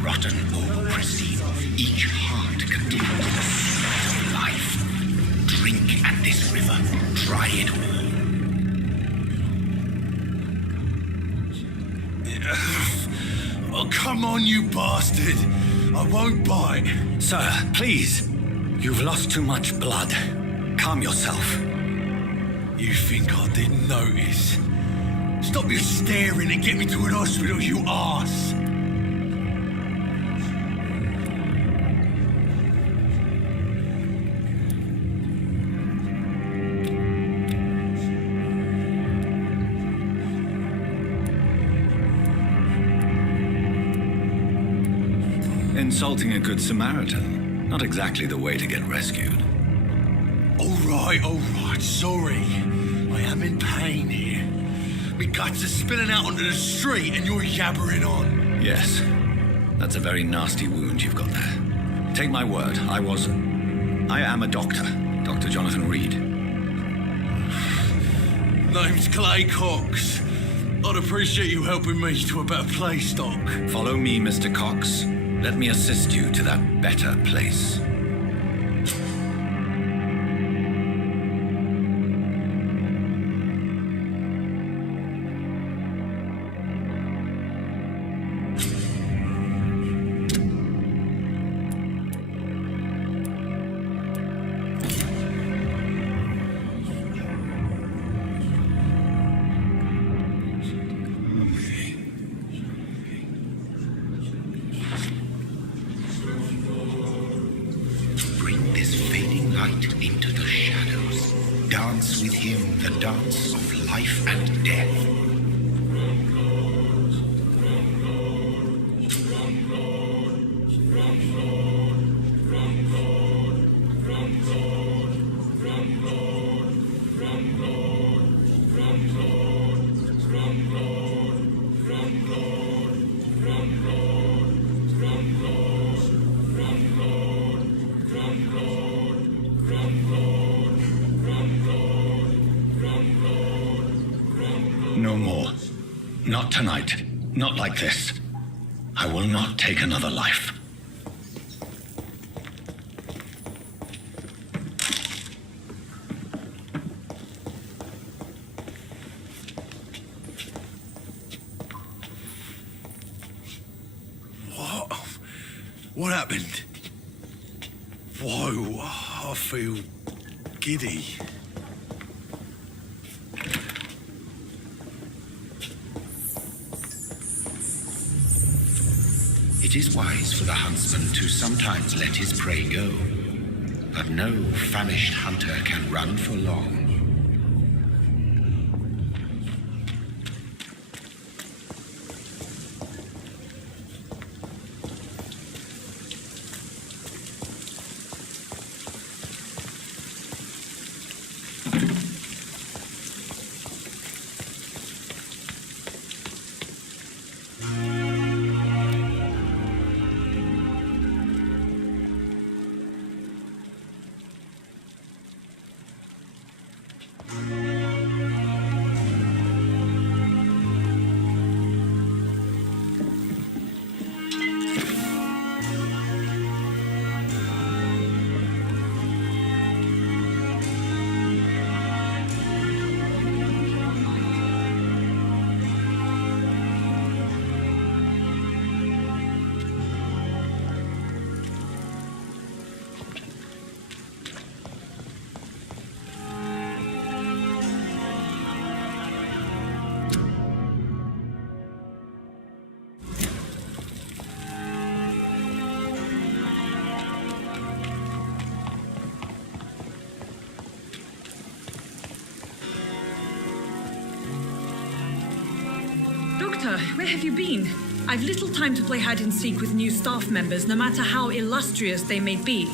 Rotten or pristine, each heart contains the sweat of life. Drink at this river, try it all. Oh, come on, you bastard! I won't bite. Sir, please. You've lost too much blood. Calm yourself. You think I didn't notice? Stop your staring and get me to an hospital, you arse! Insulting a good Samaritan. Not exactly the way to get rescued. All right, sorry. I am in pain here. My guts are spilling out onto the street and you're yabbering on. Yes. That's a very nasty wound you've got there. Take my word, I am a doctor. Dr. Jonathan Reed. Name's Clay Cox. I'd appreciate you helping me to a better place, Doc. Follow me, Mr. Cox. Let me assist you to that better place. Into the shadows. Dance with him the dance of life and death. No more. Not tonight. Not like this. I will not take another life. What happened? Whoa, I feel giddy. It is wise for the huntsman to sometimes let his prey go, but no famished hunter can run for long. Doctor, where have you been? I've little time to play hide and seek with new staff members, no matter how illustrious they may be.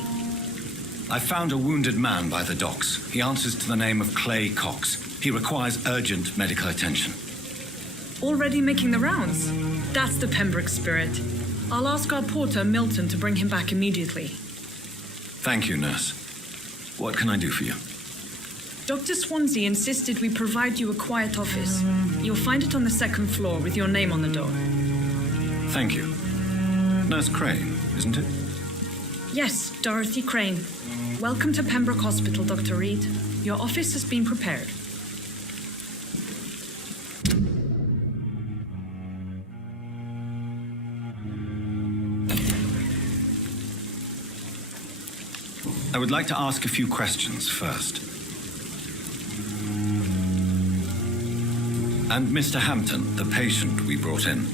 I found a wounded man by the docks. He answers to the name of Clay Cox. He requires urgent medical attention. Already making the rounds? That's the Pembroke spirit. I'll ask our porter, Milton, to bring him back immediately. Thank you, nurse. What can I do for you? Dr. Swansea insisted we provide you a quiet office. You'll find it on the second floor with your name on the door. Thank you. Nurse Crane, isn't it? Yes, Dorothy Crane. Welcome to Pembroke Hospital, Dr. Reed. Your office has been prepared. I would like to ask a few questions first. And Mr. Hampton, the patient we brought in,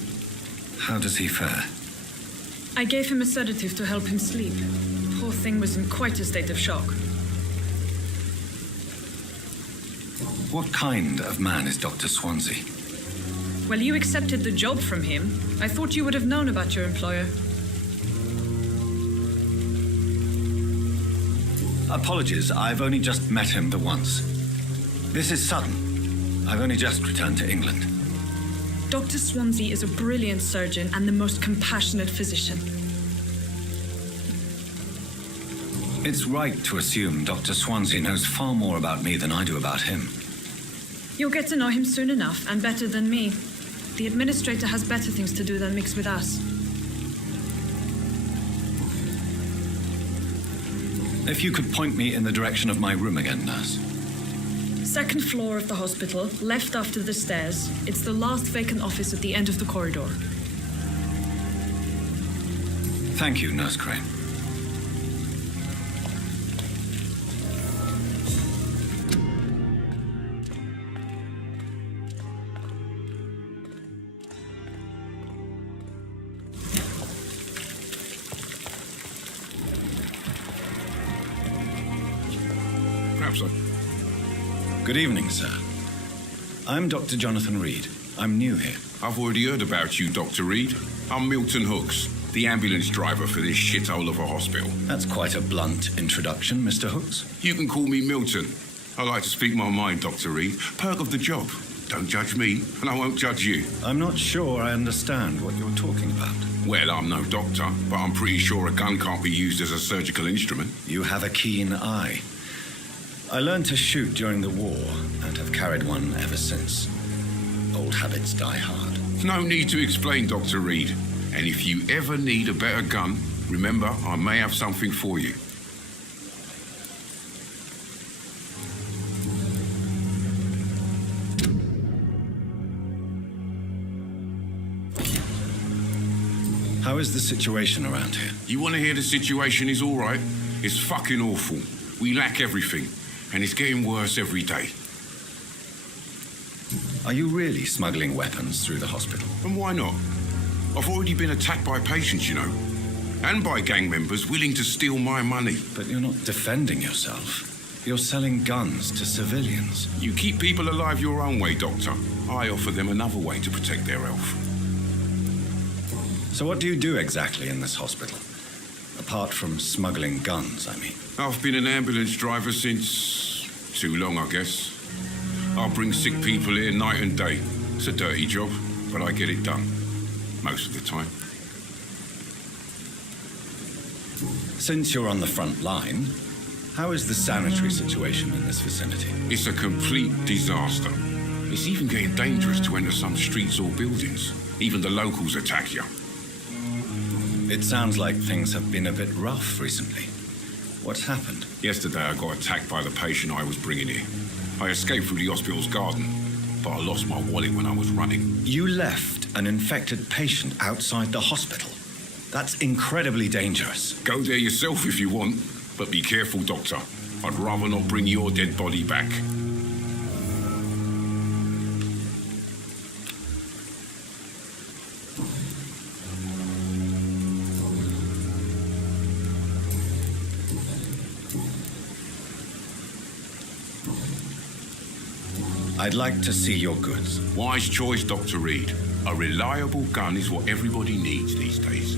how does he fare? I gave him a sedative to help him sleep. Poor thing was in quite a state of shock. What kind of man is Dr. Swansea? Well, you accepted the job from him. I thought you would have known about your employer. Apologies, I've only just met him the once. This is sudden. I've only just returned to England. Dr. Swansea is a brilliant surgeon and the most compassionate physician. It's right to assume Dr. Swansea knows far more about me than I do about him. You'll get to know him soon enough, and better than me. The administrator has better things to do than mix with us. If you could point me in the direction of my room again, nurse. Second floor of the hospital, left after the stairs. It's the last vacant office at the end of the corridor. Thank you, Nurse Crane. Good evening, sir. I'm Dr. Jonathan Reed. I'm new here. I've already heard about you, Dr. Reed. I'm Milton Hooks, the ambulance driver for this shithole of a hospital. That's quite a blunt introduction, Mr. Hooks. You can call me Milton. I like to speak my mind, Dr. Reed. Perk of the job. Don't judge me, and I won't judge you. I'm not sure I understand what you're talking about. Well, I'm no doctor, but I'm pretty sure a gun can't be used as a surgical instrument. You have a keen eye. I learned to shoot during the war and have carried one ever since. Old habits die hard. No need to explain, Dr. Reed. And if you ever need a better gun, remember, I may have something for you. How is the situation around here? You want to hear the situation is all right? It's fucking awful. We lack everything. And it's getting worse every day. Are you really smuggling weapons through the hospital? And why not? I've already been attacked by patients, you know. And by gang members willing to steal my money. But you're not defending yourself. You're selling guns to civilians. You keep people alive your own way, Doctor. I offer them another way to protect their health. So what do you do exactly in this hospital? Apart from smuggling guns, I mean. I've been an ambulance driver since... too long, I guess. I'll bring sick people here night and day. It's a dirty job, but I get it done. Most of the time. Since you're on the front line, how is the sanitary situation in this vicinity? It's a complete disaster. It's even getting dangerous to enter some streets or buildings. Even the locals attack you. It sounds like things have been a bit rough recently. What's happened? Yesterday I got attacked by the patient I was bringing here. I escaped through the hospital's garden, but I lost my wallet when I was running. You left an infected patient outside the hospital? That's incredibly dangerous. Go there yourself if you want, but be careful, Doctor. I'd rather not bring your dead body back. I'd like to see your goods. Wise choice, Dr. Reed. A reliable gun is what everybody needs these days.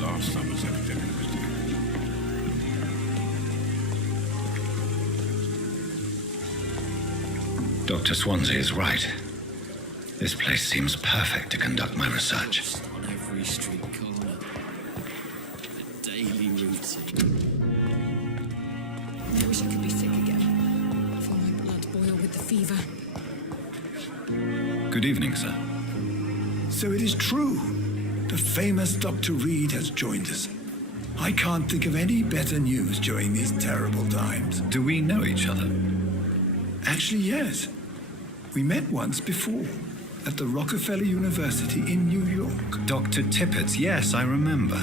Last summer's epidemic was Dr. Swansea is right. This place seems perfect to conduct my research. On every street corner. A daily routine. I wish I could be sick again. Feel my blood boil with the fever. Good evening, sir. So it is true. The famous Dr. Reed has joined us. I can't think of any better news during these terrible times. Do we know each other? Actually, yes. We met once before, at the Rockefeller University in New York. Dr. Tippett, yes, I remember.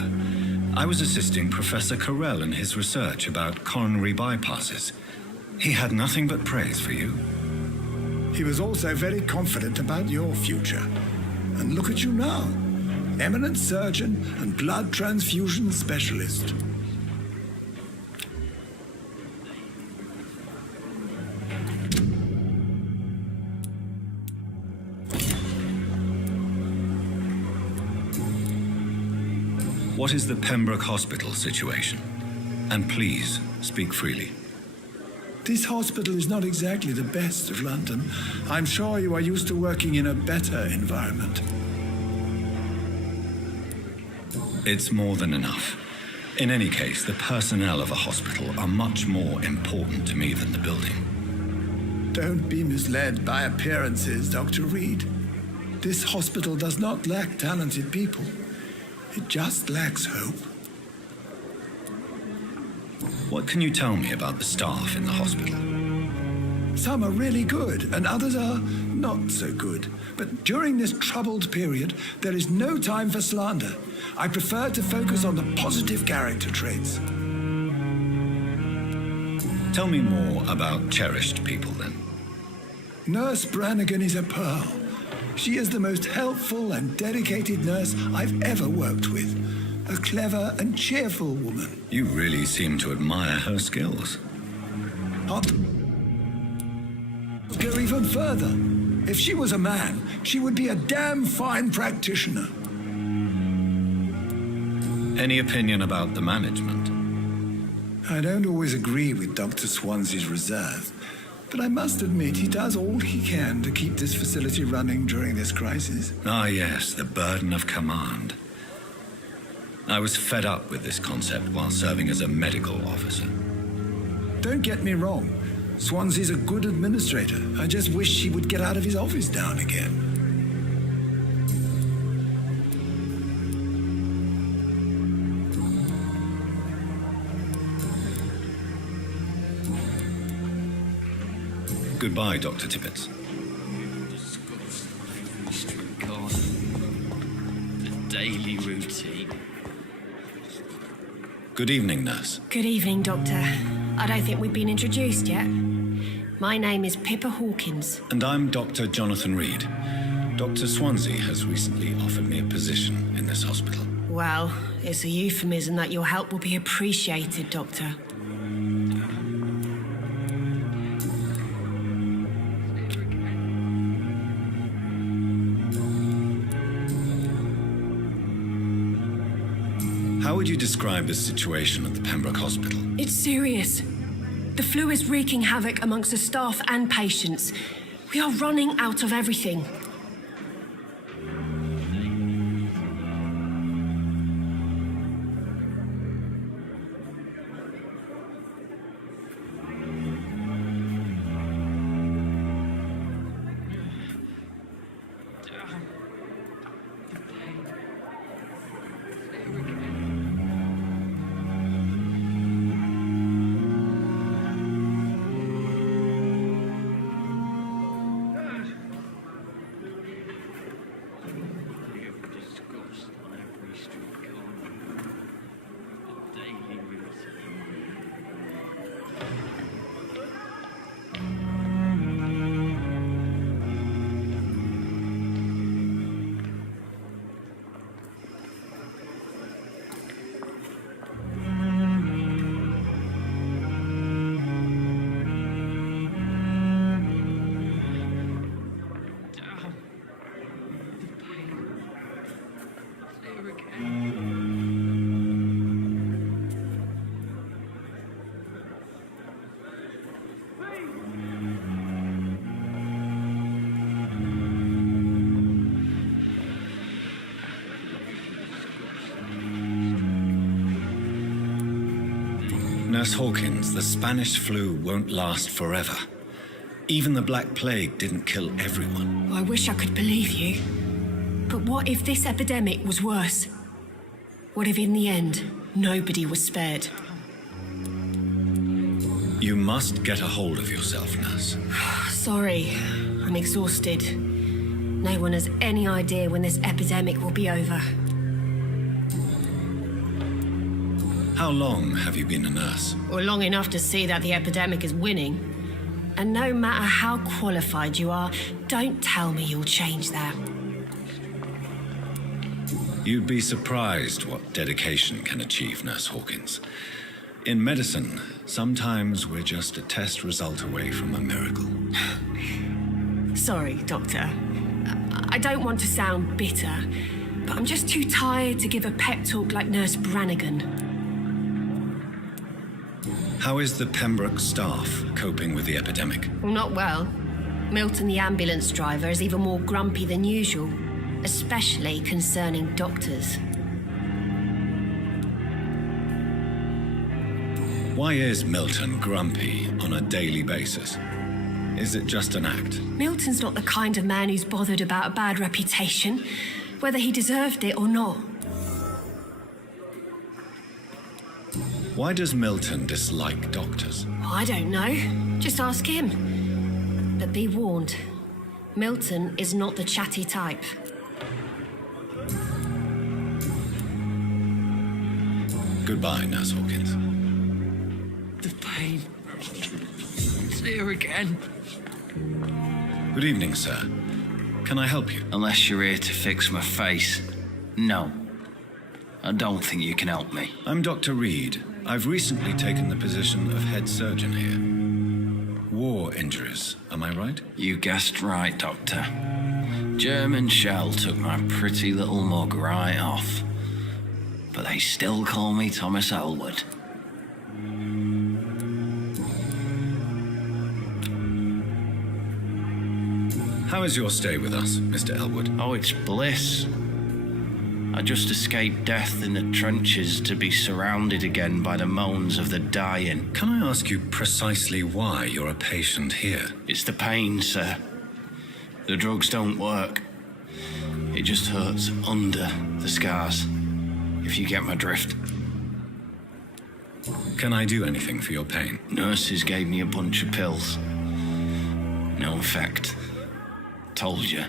I was assisting Professor Carell in his research about coronary bypasses. He had nothing but praise for you. He was also very confident about your future. And look at you now. Eminent surgeon and blood transfusion specialist. What is the Pembroke Hospital situation? And please, speak freely. This hospital is not exactly the best of London. I'm sure you are used to working in a better environment. It's more than enough. In any case, the personnel of a hospital are much more important to me than the building. Don't be misled by appearances, Dr. Reed. This hospital does not lack talented people. It just lacks hope. What can you tell me about the staff in the hospital? Some are really good, and others are not so good. But during this troubled period, there is no time for slander. I prefer to focus on the positive character traits. Tell me more about cherished people, then. Nurse Brannigan is a pearl. She is the most helpful and dedicated nurse I've ever worked with. A clever and cheerful woman. You really seem to admire her skills. I'll go even further. If she was a man, she would be a damn fine practitioner. Any opinion about the management? I don't always agree with Dr. Swansea's reserve, but I must admit he does all he can to keep this facility running during this crisis. Ah, yes, the burden of command. I was fed up with this concept while serving as a medical officer. Don't get me wrong. Swansea's a good administrator. I just wish he would get out of his office now and again. Goodbye, Dr. Tippett. Every street corner. The daily routine. Good evening, nurse. Good evening, Doctor. I don't think we've been introduced yet. My name is Pippa Hawkins. And I'm Dr. Jonathan Reed. Dr. Swansea has recently offered me a position in this hospital. Well, it's a euphemism that your help will be appreciated, Doctor. How would you describe the situation at the Pembroke Hospital? It's serious. The flu is wreaking havoc amongst the staff and patients. We are running out of everything. Nurse Hawkins, the Spanish flu won't last forever. Even the Black Plague didn't kill everyone. I wish I could believe you. But what if this epidemic was worse? What if in the end, nobody was spared? You must get a hold of yourself, Nurse. Sorry, I'm exhausted. No one has any idea when this epidemic will be over. How long have you been a nurse? Or long enough to see that the epidemic is winning. And no matter how qualified you are, don't tell me you'll change that. You'd be surprised what dedication can achieve, Nurse Hawkins. In medicine, sometimes we're just a test result away from a miracle. Sorry, Doctor. I don't want to sound bitter, but I'm just too tired to give a pep talk like Nurse Brannigan. How is the Pembroke staff coping with the epidemic? Well, not well. Milton, the ambulance driver, is even more grumpy than usual, especially concerning doctors. Why is Milton grumpy on a daily basis? Is it just an act? Milton's not the kind of man who's bothered about a bad reputation, whether he deserved it or not. Why does Milton dislike doctors? I don't know. Just ask him. But be warned, Milton is not the chatty type. Goodbye, Nurse Hawkins. The pain. It's here again. Good evening, sir. Can I help you? Unless you're here to fix my face. No. I don't think you can help me. I'm Dr. Reed. I've recently taken the position of head surgeon here. War injuries, am I right? You guessed right, Doctor. German shell took my pretty little mug right off. But they still call me Thomas Elwood. How is your stay with us, Mr. Elwood? Oh, it's bliss. I just escaped death in the trenches to be surrounded again by the moans of the dying. Can I ask you precisely why you're a patient here? It's the pain, sir. The drugs don't work. It just hurts under the scars, if you get my drift. Can I do anything for your pain? Nurses gave me a bunch of pills. No effect. Told you.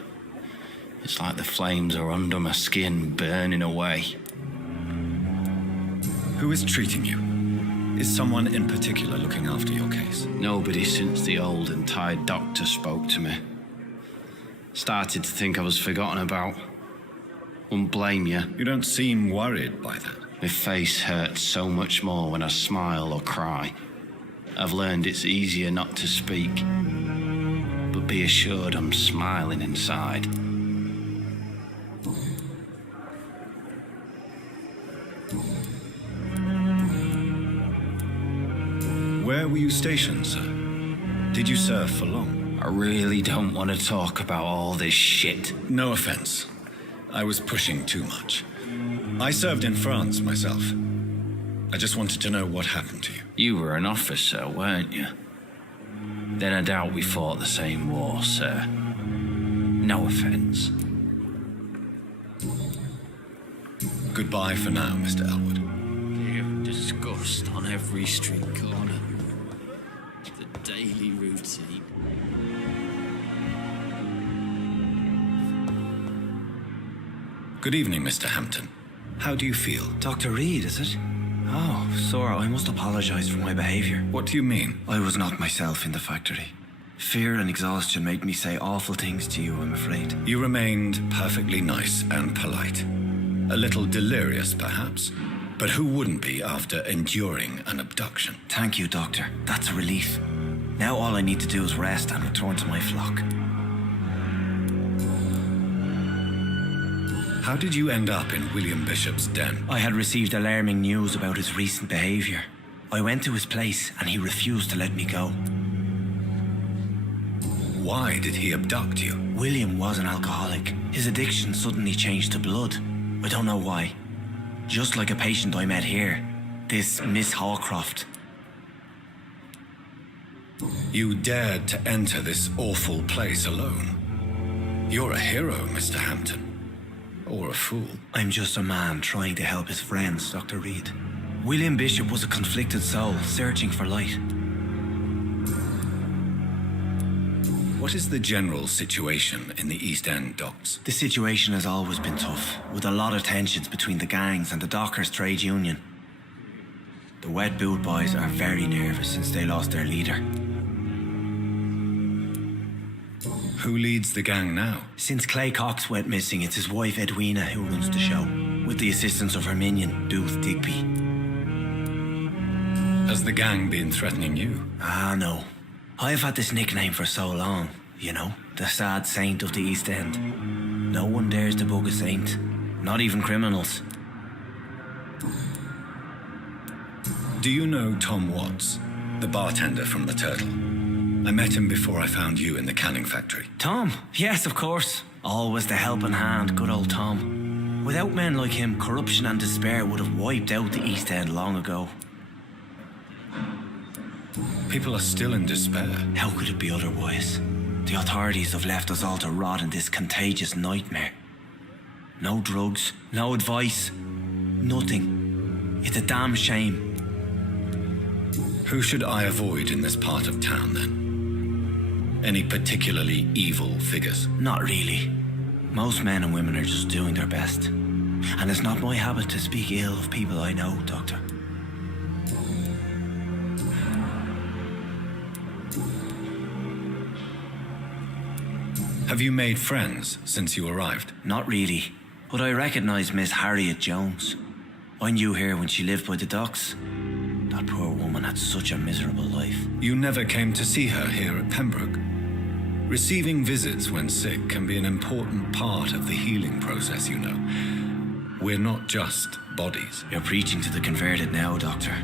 It's like the flames are under my skin, burning away. Who is treating you? Is someone in particular looking after your case? Nobody since the old and tired doctor spoke to me. Started to think I was forgotten about. Wouldn't blame you. You don't seem worried by that. My face hurts so much more when I smile or cry. I've learned it's easier not to speak. But be assured I'm smiling inside. Where were you stationed, sir? Did you serve for long? I really don't want to talk about all this shit. No offense. I was pushing too much. I served in France myself. I just wanted to know what happened to you. You were an officer, weren't you? Then I doubt we fought the same war, sir. No offense. Goodbye for now, Mr. Elwood. Disgust on every street corner. The daily routine. Good evening, Mr. Hampton. How do you feel? Dr. Reed, is it? Oh, Sora, I must apologize for my behavior. What do you mean? I was not myself in the factory. Fear and exhaustion made me say awful things to you, I'm afraid. You remained perfectly nice and polite. A little delirious, perhaps. But who wouldn't be after enduring an abduction? Thank you, Doctor. That's a relief. Now all I need to do is rest and return to my flock. How did you end up in William Bishop's den? I had received alarming news about his recent behavior. I went to his place and he refused to let me go. Why did he abduct you? William was an alcoholic. His addiction suddenly changed to blood. I don't know why. Just like a patient I met here, this Miss Hawcroft. You dared to enter this awful place alone. You're a hero, Mr. Hampton. Or a fool. I'm just a man trying to help his friends, Dr. Reed. William Bishop was a conflicted soul, searching for light. What is the general situation in the East End docks? The situation has always been tough, with a lot of tensions between the gangs and the dockers' trade union. The Wet Boot boys are very nervous since they lost their leader. Who leads the gang now? Since Clay Cox went missing, it's his wife Edwina who runs the show, with the assistance of her minion, Dooth Digby. Has the gang been threatening you? Ah, no. I've had this nickname for so long, you know, the sad saint of the East End. No one dares to bug a saint, not even criminals. Do you know Tom Watts, the bartender from the Turtle? I met him before I found you in the canning factory. Tom? Yes, of course. Always the helping hand, good old Tom. Without men like him, corruption and despair would have wiped out the East End long ago. People are still in despair. How could it be otherwise? The authorities have left us all to rot in this contagious nightmare. No drugs, no advice, nothing. It's a damn shame. Who should I avoid in this part of town, then? Any particularly evil figures? Not really. Most men and women are just doing their best. And it's not my habit to speak ill of people I know, Doctor. Have you made friends since you arrived? Not really, but I recognise Miss Harriet Jones. I knew her when she lived by the docks. That poor woman had such a miserable life. You never came to see her here at Pembroke? Receiving visits when sick can be an important part of the healing process, you know. We're not just bodies. You're preaching to the converted now, Doctor.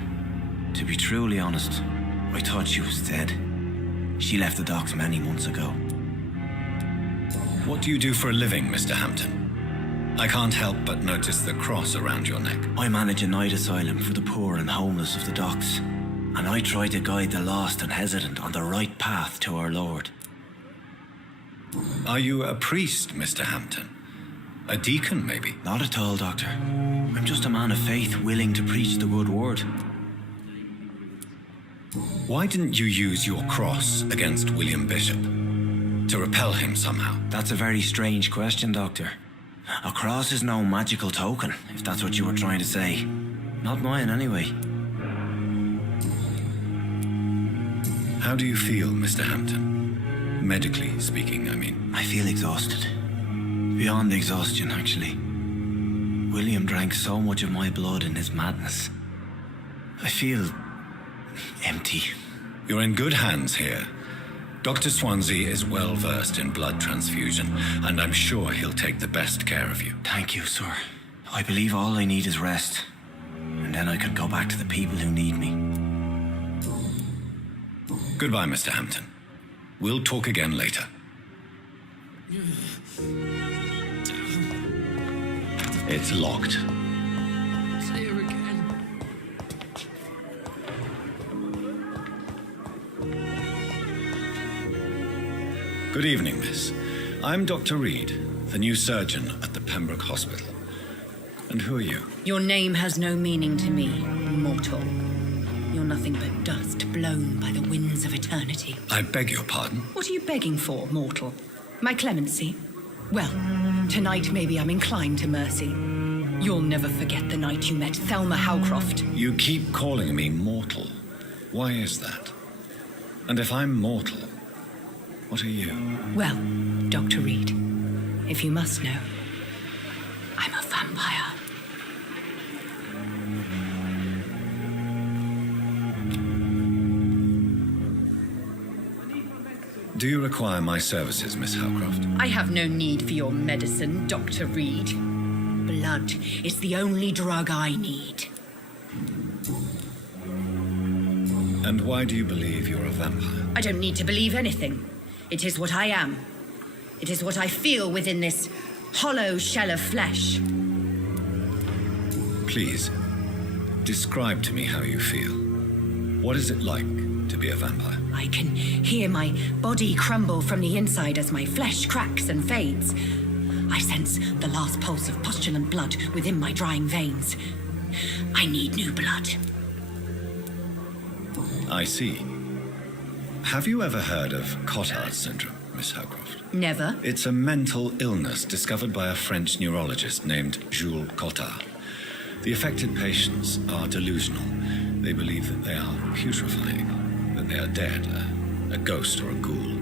To be truly honest, I thought she was dead. She left the docks many months ago. What do you do for a living, Mr. Hampton? I can't help but notice the cross around your neck. I manage a night asylum for the poor and homeless of the docks, and I try to guide the lost and hesitant on the right path to our Lord. Are you a priest, Mr. Hampton? A deacon, maybe? Not at all, Doctor. I'm just a man of faith willing to preach the good word. Why didn't you use your cross against William Bishop? To repel him somehow? That's a very strange question, Doctor. A cross is no magical token, if that's what you were trying to say. Not mine, anyway. How do you feel, Mr. Hampton? Medically speaking, I mean. I feel exhausted. Beyond exhaustion, actually. William drank so much of my blood in his madness. I feel empty. You're in good hands here. Dr. Swansea is well versed in blood transfusion, and I'm sure he'll take the best care of you. Thank you, sir. I believe all I need is rest, and then I can go back to the people who need me. Goodbye, Mr. Hampton. We'll talk again later. It's locked. It's here again. Good evening, miss. I'm Dr. Reed, the new surgeon at the Pembroke Hospital. And who are you? Your name has no meaning to me, mortal. You're nothing but dust blown by the winds of eternity. I beg your pardon? What are you begging for, mortal? My clemency? Well, tonight maybe I'm inclined to mercy. You'll never forget the night you met Thelma Howcroft. You keep calling me mortal. Why is that? And if I'm mortal, what are you? Well, Dr. Reed, if you must know, I'm a vampire. Do you require my services, Miss Howcroft? I have no need for your medicine, Dr. Reed. Blood is the only drug I need. And why do you believe you're a vampire? I don't need to believe anything. It is what I am. It is what I feel within this hollow shell of flesh. Please, describe to me how you feel. What is it like to be a vampire? I can hear my body crumble from the inside as my flesh cracks and fades. I sense the last pulse of postulant blood within my drying veins. I need new blood. I see. Have you ever heard of Cotard syndrome, Miss Howcroft? Never. It's a mental illness discovered by a French neurologist named Jules Cotard. The affected patients are delusional. They believe that they are putrefying, that they are dead, a ghost or a ghoul,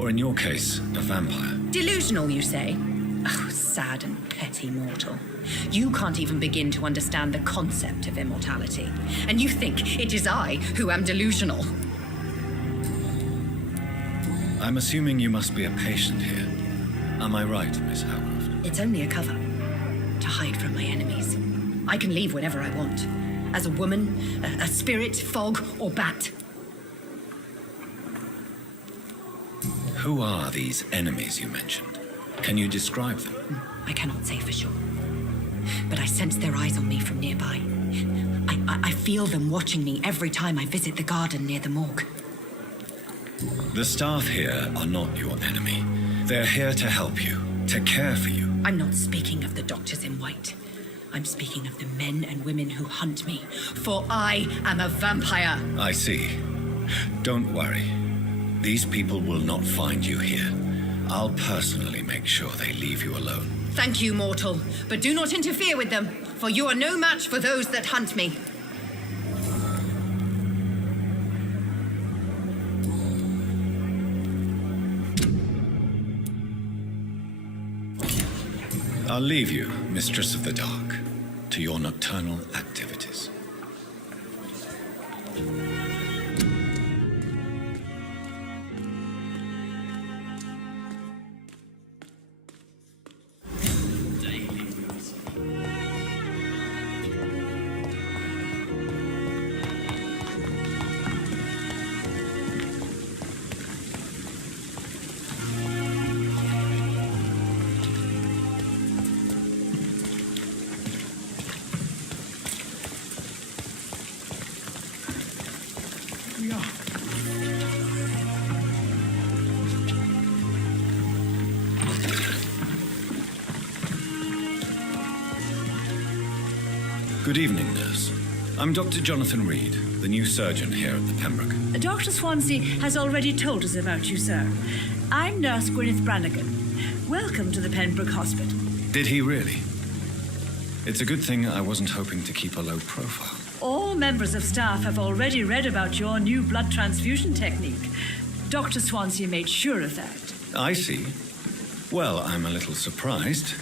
or in your case, a vampire. Delusional, you say? Oh, sad and petty mortal. You can't even begin to understand the concept of immortality. And you think it is I who am delusional. I'm assuming you must be a patient here. Am I right, Miss Howcroft? It's only a cover. To hide from my enemies. I can leave whenever I want. As a woman, a spirit, fog, or bat. Who are these enemies you mentioned? Can you describe them? I cannot say for sure. But I sense their eyes on me from nearby. I feel them watching me every time I visit the garden near the morgue. The staff here are not your enemy. They're here to help you, to care for you. I'm not speaking of the doctors in white. I'm speaking of the men and women who hunt me, for I am a vampire. I see. Don't worry. These people will not find you here. I'll personally make sure they leave you alone. Thank you, mortal, but do not interfere with them, for you are no match for those that hunt me. I'll leave you, Mistress of the Dark, to your nocturnal activities. Good evening, nurse. I'm Dr. Jonathan Reed, the new surgeon here at the Pembroke. Dr. Swansea has already told us about you, sir. I'm Nurse Gwyneth Brannigan. Welcome to the Pembroke Hospital. Did he really? It's a good thing I wasn't hoping to keep a low profile. All members of staff have already read about your new blood transfusion technique. Dr. Swansea made sure of that. I see. Well, I'm a little surprised,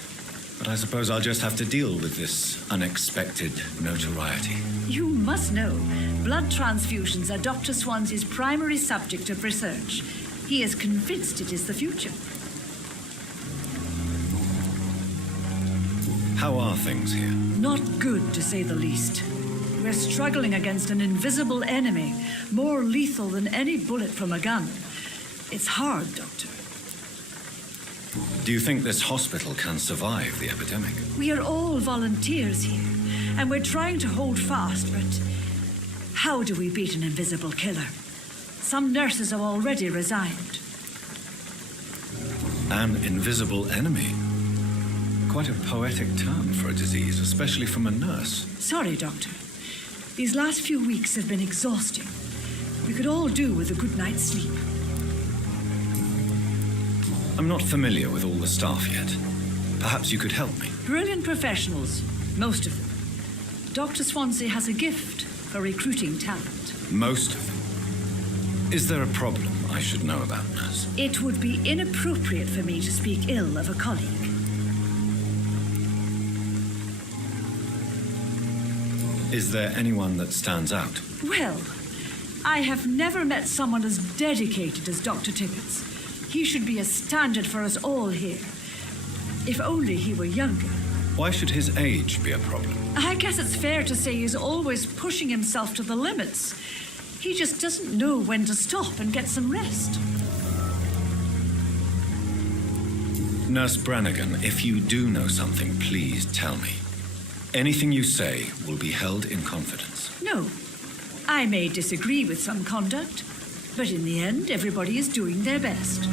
but I suppose I'll just have to deal with this unexpected notoriety. You must know, blood transfusions are Dr. Swansea's primary subject of research. He is convinced it is the future. How are things here? Not good, to say the least. We're struggling against an invisible enemy, more lethal than any bullet from a gun. It's hard, Doctor. Do you think this hospital can survive the epidemic? We are all volunteers here, and we're trying to hold fast, but how do we beat an invisible killer? Some nurses have already resigned. An invisible enemy? Quite a poetic term for a disease, especially from a nurse. Sorry, Doctor. These last few weeks have been exhausting. We could all do with a good night's sleep. I'm not familiar with all the staff yet. Perhaps you could help me. Brilliant professionals, most of them. Dr. Swansea has a gift for recruiting talent. Most of them? Is there a problem I should know about, nurse? It would be inappropriate for me to speak ill of a colleague. Is there anyone that stands out? Well, I have never met someone as dedicated as Dr. Tibbets. He should be a standard for us all here. If only he were younger. Why should his age be a problem? I guess it's fair to say he's always pushing himself to the limits. He just doesn't know when to stop and get some rest. Nurse Brannigan, if you do know something, please tell me. Anything you say will be held in confidence. No. I may disagree with some conduct, but in the end, everybody is doing their best.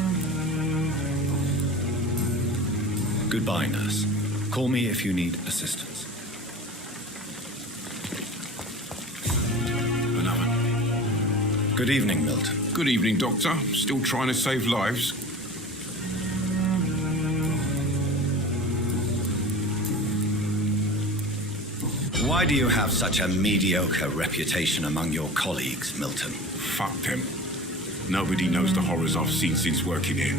Goodbye, nurse. Call me if you need assistance. Good evening, Milton. Good evening, Doctor. Still trying to save lives? Why do you have such a mediocre reputation among your colleagues, Milton? Fuck them. Nobody knows the horrors I've seen since working here.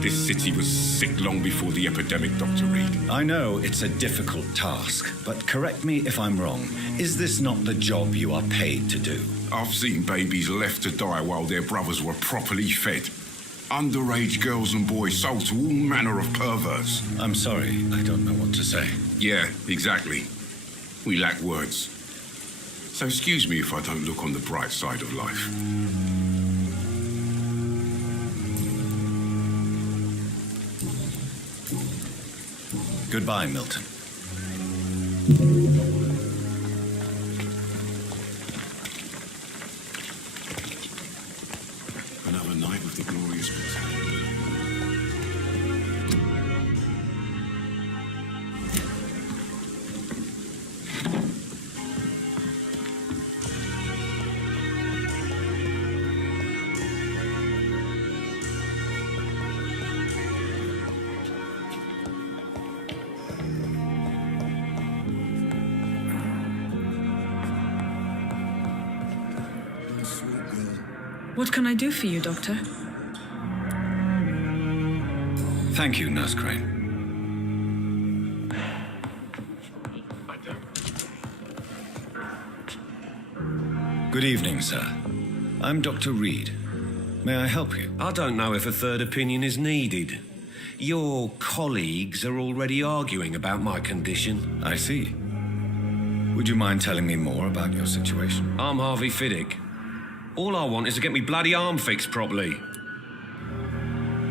This city was sick long before the epidemic, Dr. Reed. I know it's a difficult task, but correct me if I'm wrong. Is this not the job you are paid to do? I've seen babies left to die while their brothers were properly fed. Underage girls and boys sold to all manner of perverts. I'm sorry, I don't know what to say. Yeah, exactly. We lack words. So excuse me if I don't look on the bright side of life. Goodbye, Milton. Another night with the glorious battalion. What can I do for you, Doctor? Thank you, Nurse Crane. Good evening, sir. I'm Dr. Reed. May I help you? I don't know if a third opinion is needed. Your colleagues are already arguing about my condition. I see. Would you mind telling me more about your situation? I'm Harvey Fiddick. All I want is to get me bloody arm fixed properly.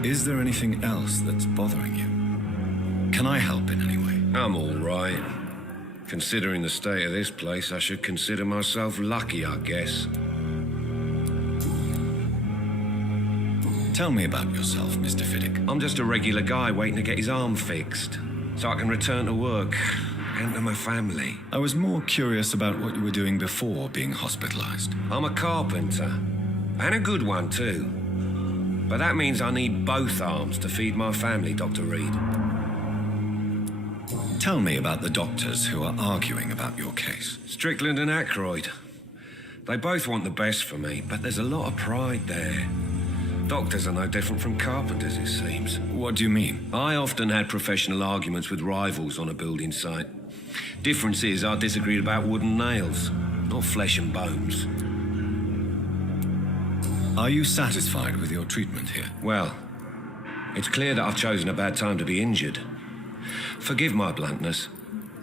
Is there anything else that's bothering you? Can I help in any way? I'm all right. Considering the state of this place, I should consider myself lucky, I guess. Tell me about yourself, Mr. Fiddick. I'm just a regular guy waiting to get his arm fixed, so I can return to work and to my family. I was more curious about what you were doing before being hospitalized. I'm a carpenter, and a good one too. But that means I need both arms to feed my family, Dr. Reed. Tell me about the doctors who are arguing about your case. Strickland and Aykroyd. They both want the best for me, but there's a lot of pride there. Doctors are no different from carpenters, it seems. What do you mean? I often had professional arguments with rivals on a building site. Difference is I disagreed about wooden nails, not flesh and bones. Are you satisfied with your treatment here? Well, it's clear that I've chosen a bad time to be injured. Forgive my bluntness,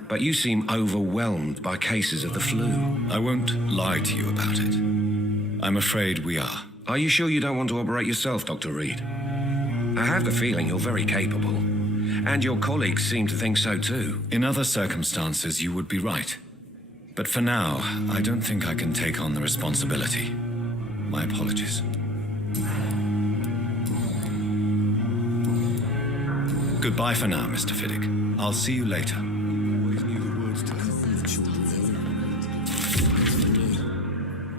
but you seem overwhelmed by cases of the flu. I won't lie to you about it. I'm afraid we are. Are you sure you don't want to operate yourself, Dr. Reed? I have the feeling you're very capable, and your colleagues seem to think so too. In other circumstances, you would be right. But for now, I don't think I can take on the responsibility. My apologies. Goodbye for now, Mr. Fiddick. I'll see you later.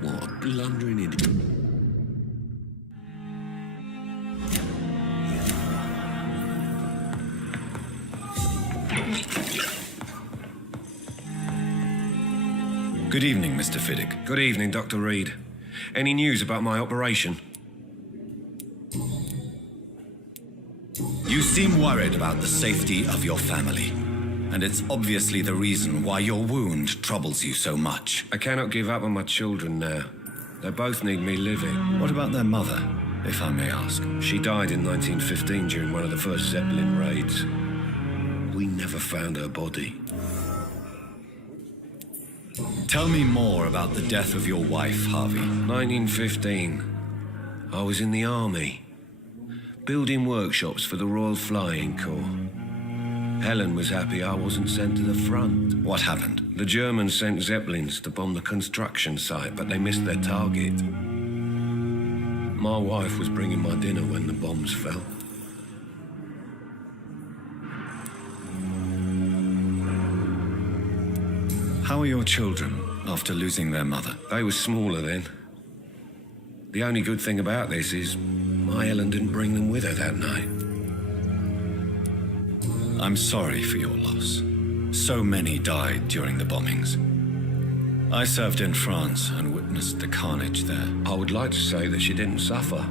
What a blundering idiot. Good evening, Mr. Fiddick. Good evening, Dr. Reed. Any news about my operation? You seem worried about the safety of your family, and it's obviously the reason why your wound troubles you so much. I cannot give up on my children now. They both need me living. What about their mother, if I may ask? She died in 1915 during one of the first Zeppelin raids. We never found her body. Tell me more about the death of your wife, Harvey. 1915. I was in the army, building workshops for the Royal Flying Corps. Helen was happy I wasn't sent to the front. What happened? The Germans sent Zeppelins to bomb the construction site, but they missed their target. My wife was bringing my dinner when the bombs fell. How are your children after losing their mother? They were smaller then. The only good thing about this is my Helen didn't bring them with her that night. I'm sorry for your loss. So many died during the bombings. I served in France and witnessed the carnage there. I would like to say that she didn't suffer.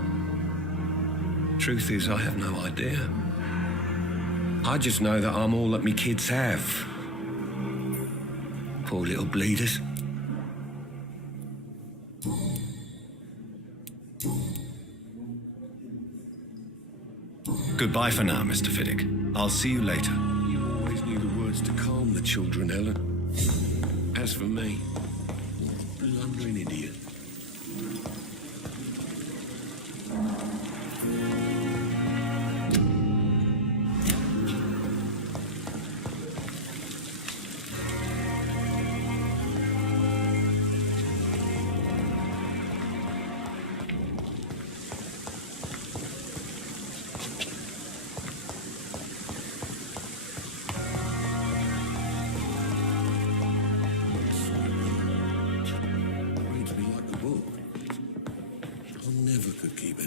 Truth is, I have no idea. I just know that I'm all that me kids have. Poor little bleeders. Goodbye for now, Mr. Fiddick. I'll see you later. You always knew the words to calm the children, Helen. As for me, blundering idiot.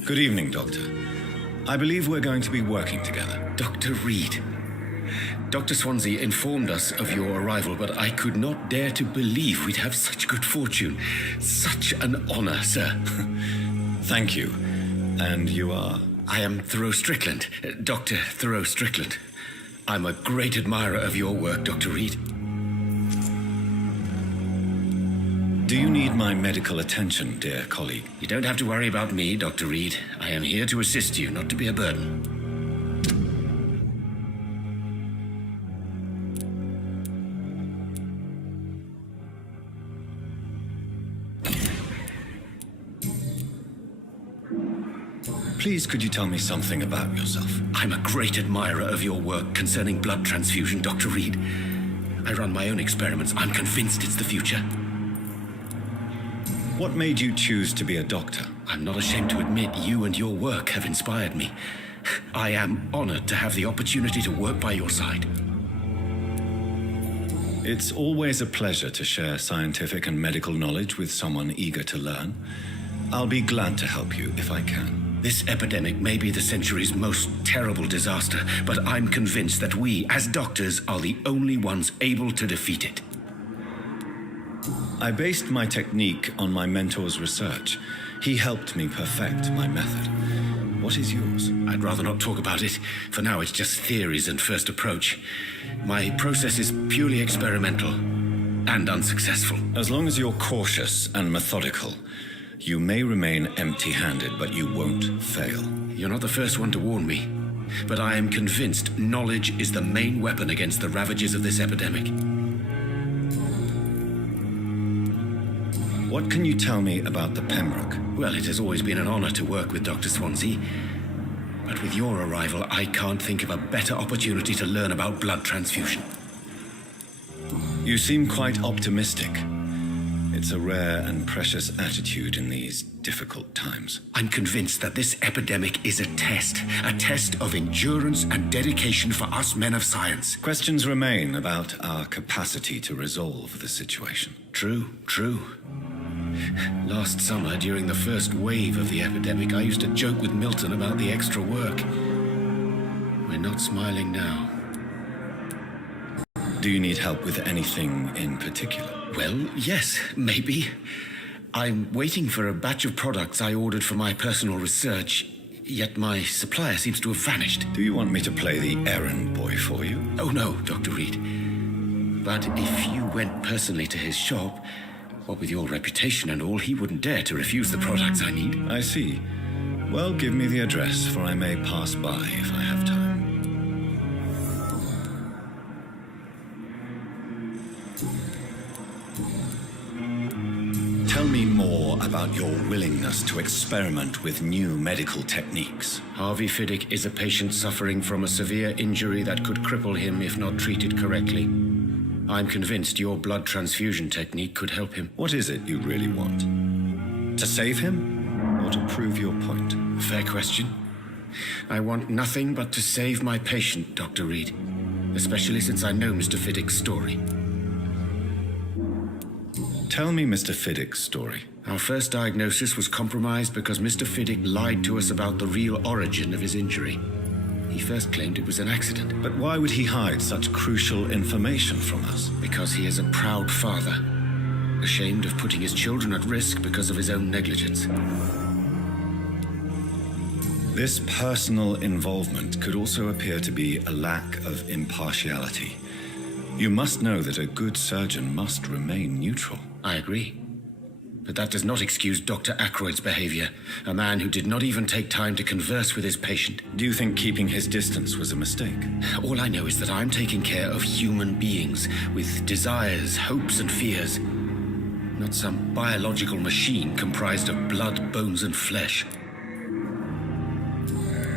Good evening, Doctor. I believe we're going to be working together. Dr. Reed. Dr. Swansea informed us of your arrival, but I could not dare to believe we'd have such good fortune. Such an honor, sir. Thank you. And you are? I am Thoreau Strickland, Dr. Thoreau Strickland. I'm a great admirer of your work, Dr. Reed. Do you need my medical attention, dear colleague? You don't have to worry about me, Dr. Reed. I am here to assist you, not to be a burden. Please, could you tell me something about yourself? I'm a great admirer of your work concerning blood transfusion, Dr. Reed. I run my own experiments. I'm convinced it's the future. What made you choose to be a doctor? I'm not ashamed to admit you and your work have inspired me. I am honored to have the opportunity to work by your side. It's always a pleasure to share scientific and medical knowledge with someone eager to learn. I'll be glad to help you if I can. This epidemic may be the century's most terrible disaster, but I'm convinced that we, as doctors, are the only ones able to defeat it. I based my technique on my mentor's research. He helped me perfect my method. What is yours? I'd rather not talk about it. For now, it's just theories and first approach. My process is purely experimental and unsuccessful. As long as you're cautious and methodical, you may remain empty-handed, but you won't fail. You're not the first one to warn me, but I am convinced knowledge is the main weapon against the ravages of this epidemic. What can you tell me about the Pembroke? Well, it has always been an honor to work with Dr. Swansea. But with your arrival, I can't think of a better opportunity to learn about blood transfusion. You seem quite optimistic. It's a rare and precious attitude in these difficult times. I'm convinced that this epidemic is a test of endurance and dedication for us men of science. Questions remain about our capacity to resolve the situation. True. Last summer, during the first wave of the epidemic, I used to joke with Milton about the extra work. We're not smiling now. Do you need help with anything in particular? Well, yes, maybe. I'm waiting for a batch of products I ordered for my personal research, yet my supplier seems to have vanished. Do you want me to play the errand boy for you? Oh, no, Dr. Reed. But if you went personally to his shop, what with your reputation and all, he wouldn't dare to refuse the products I need. I see. Well, give me the address, for I may pass by if I have time. Tell me more about your willingness to experiment with new medical techniques. Harvey Fiddick is a patient suffering from a severe injury that could cripple him if not treated correctly. I'm convinced your blood transfusion technique could help him. What is it you really want? To save him, or to prove your point? Fair question. I want nothing but to save my patient, Dr. Reed. Especially since I know Mr. Fiddick's story. Tell me Mr. Fiddick's story. Our first diagnosis was compromised because Mr. Fiddick lied to us about the real origin of his injury. He first claimed it was an accident. But why would he hide such crucial information from us? Because he is a proud father, ashamed of putting his children at risk because of his own negligence. This personal involvement could also appear to be a lack of impartiality. You must know that a good surgeon must remain neutral. I agree. But that does not excuse Dr. Ackroyd's behavior, a man who did not even take time to converse with his patient. Do you think keeping his distance was a mistake? All I know is that I'm taking care of human beings with desires, hopes, and fears. Not some biological machine comprised of blood, bones, and flesh.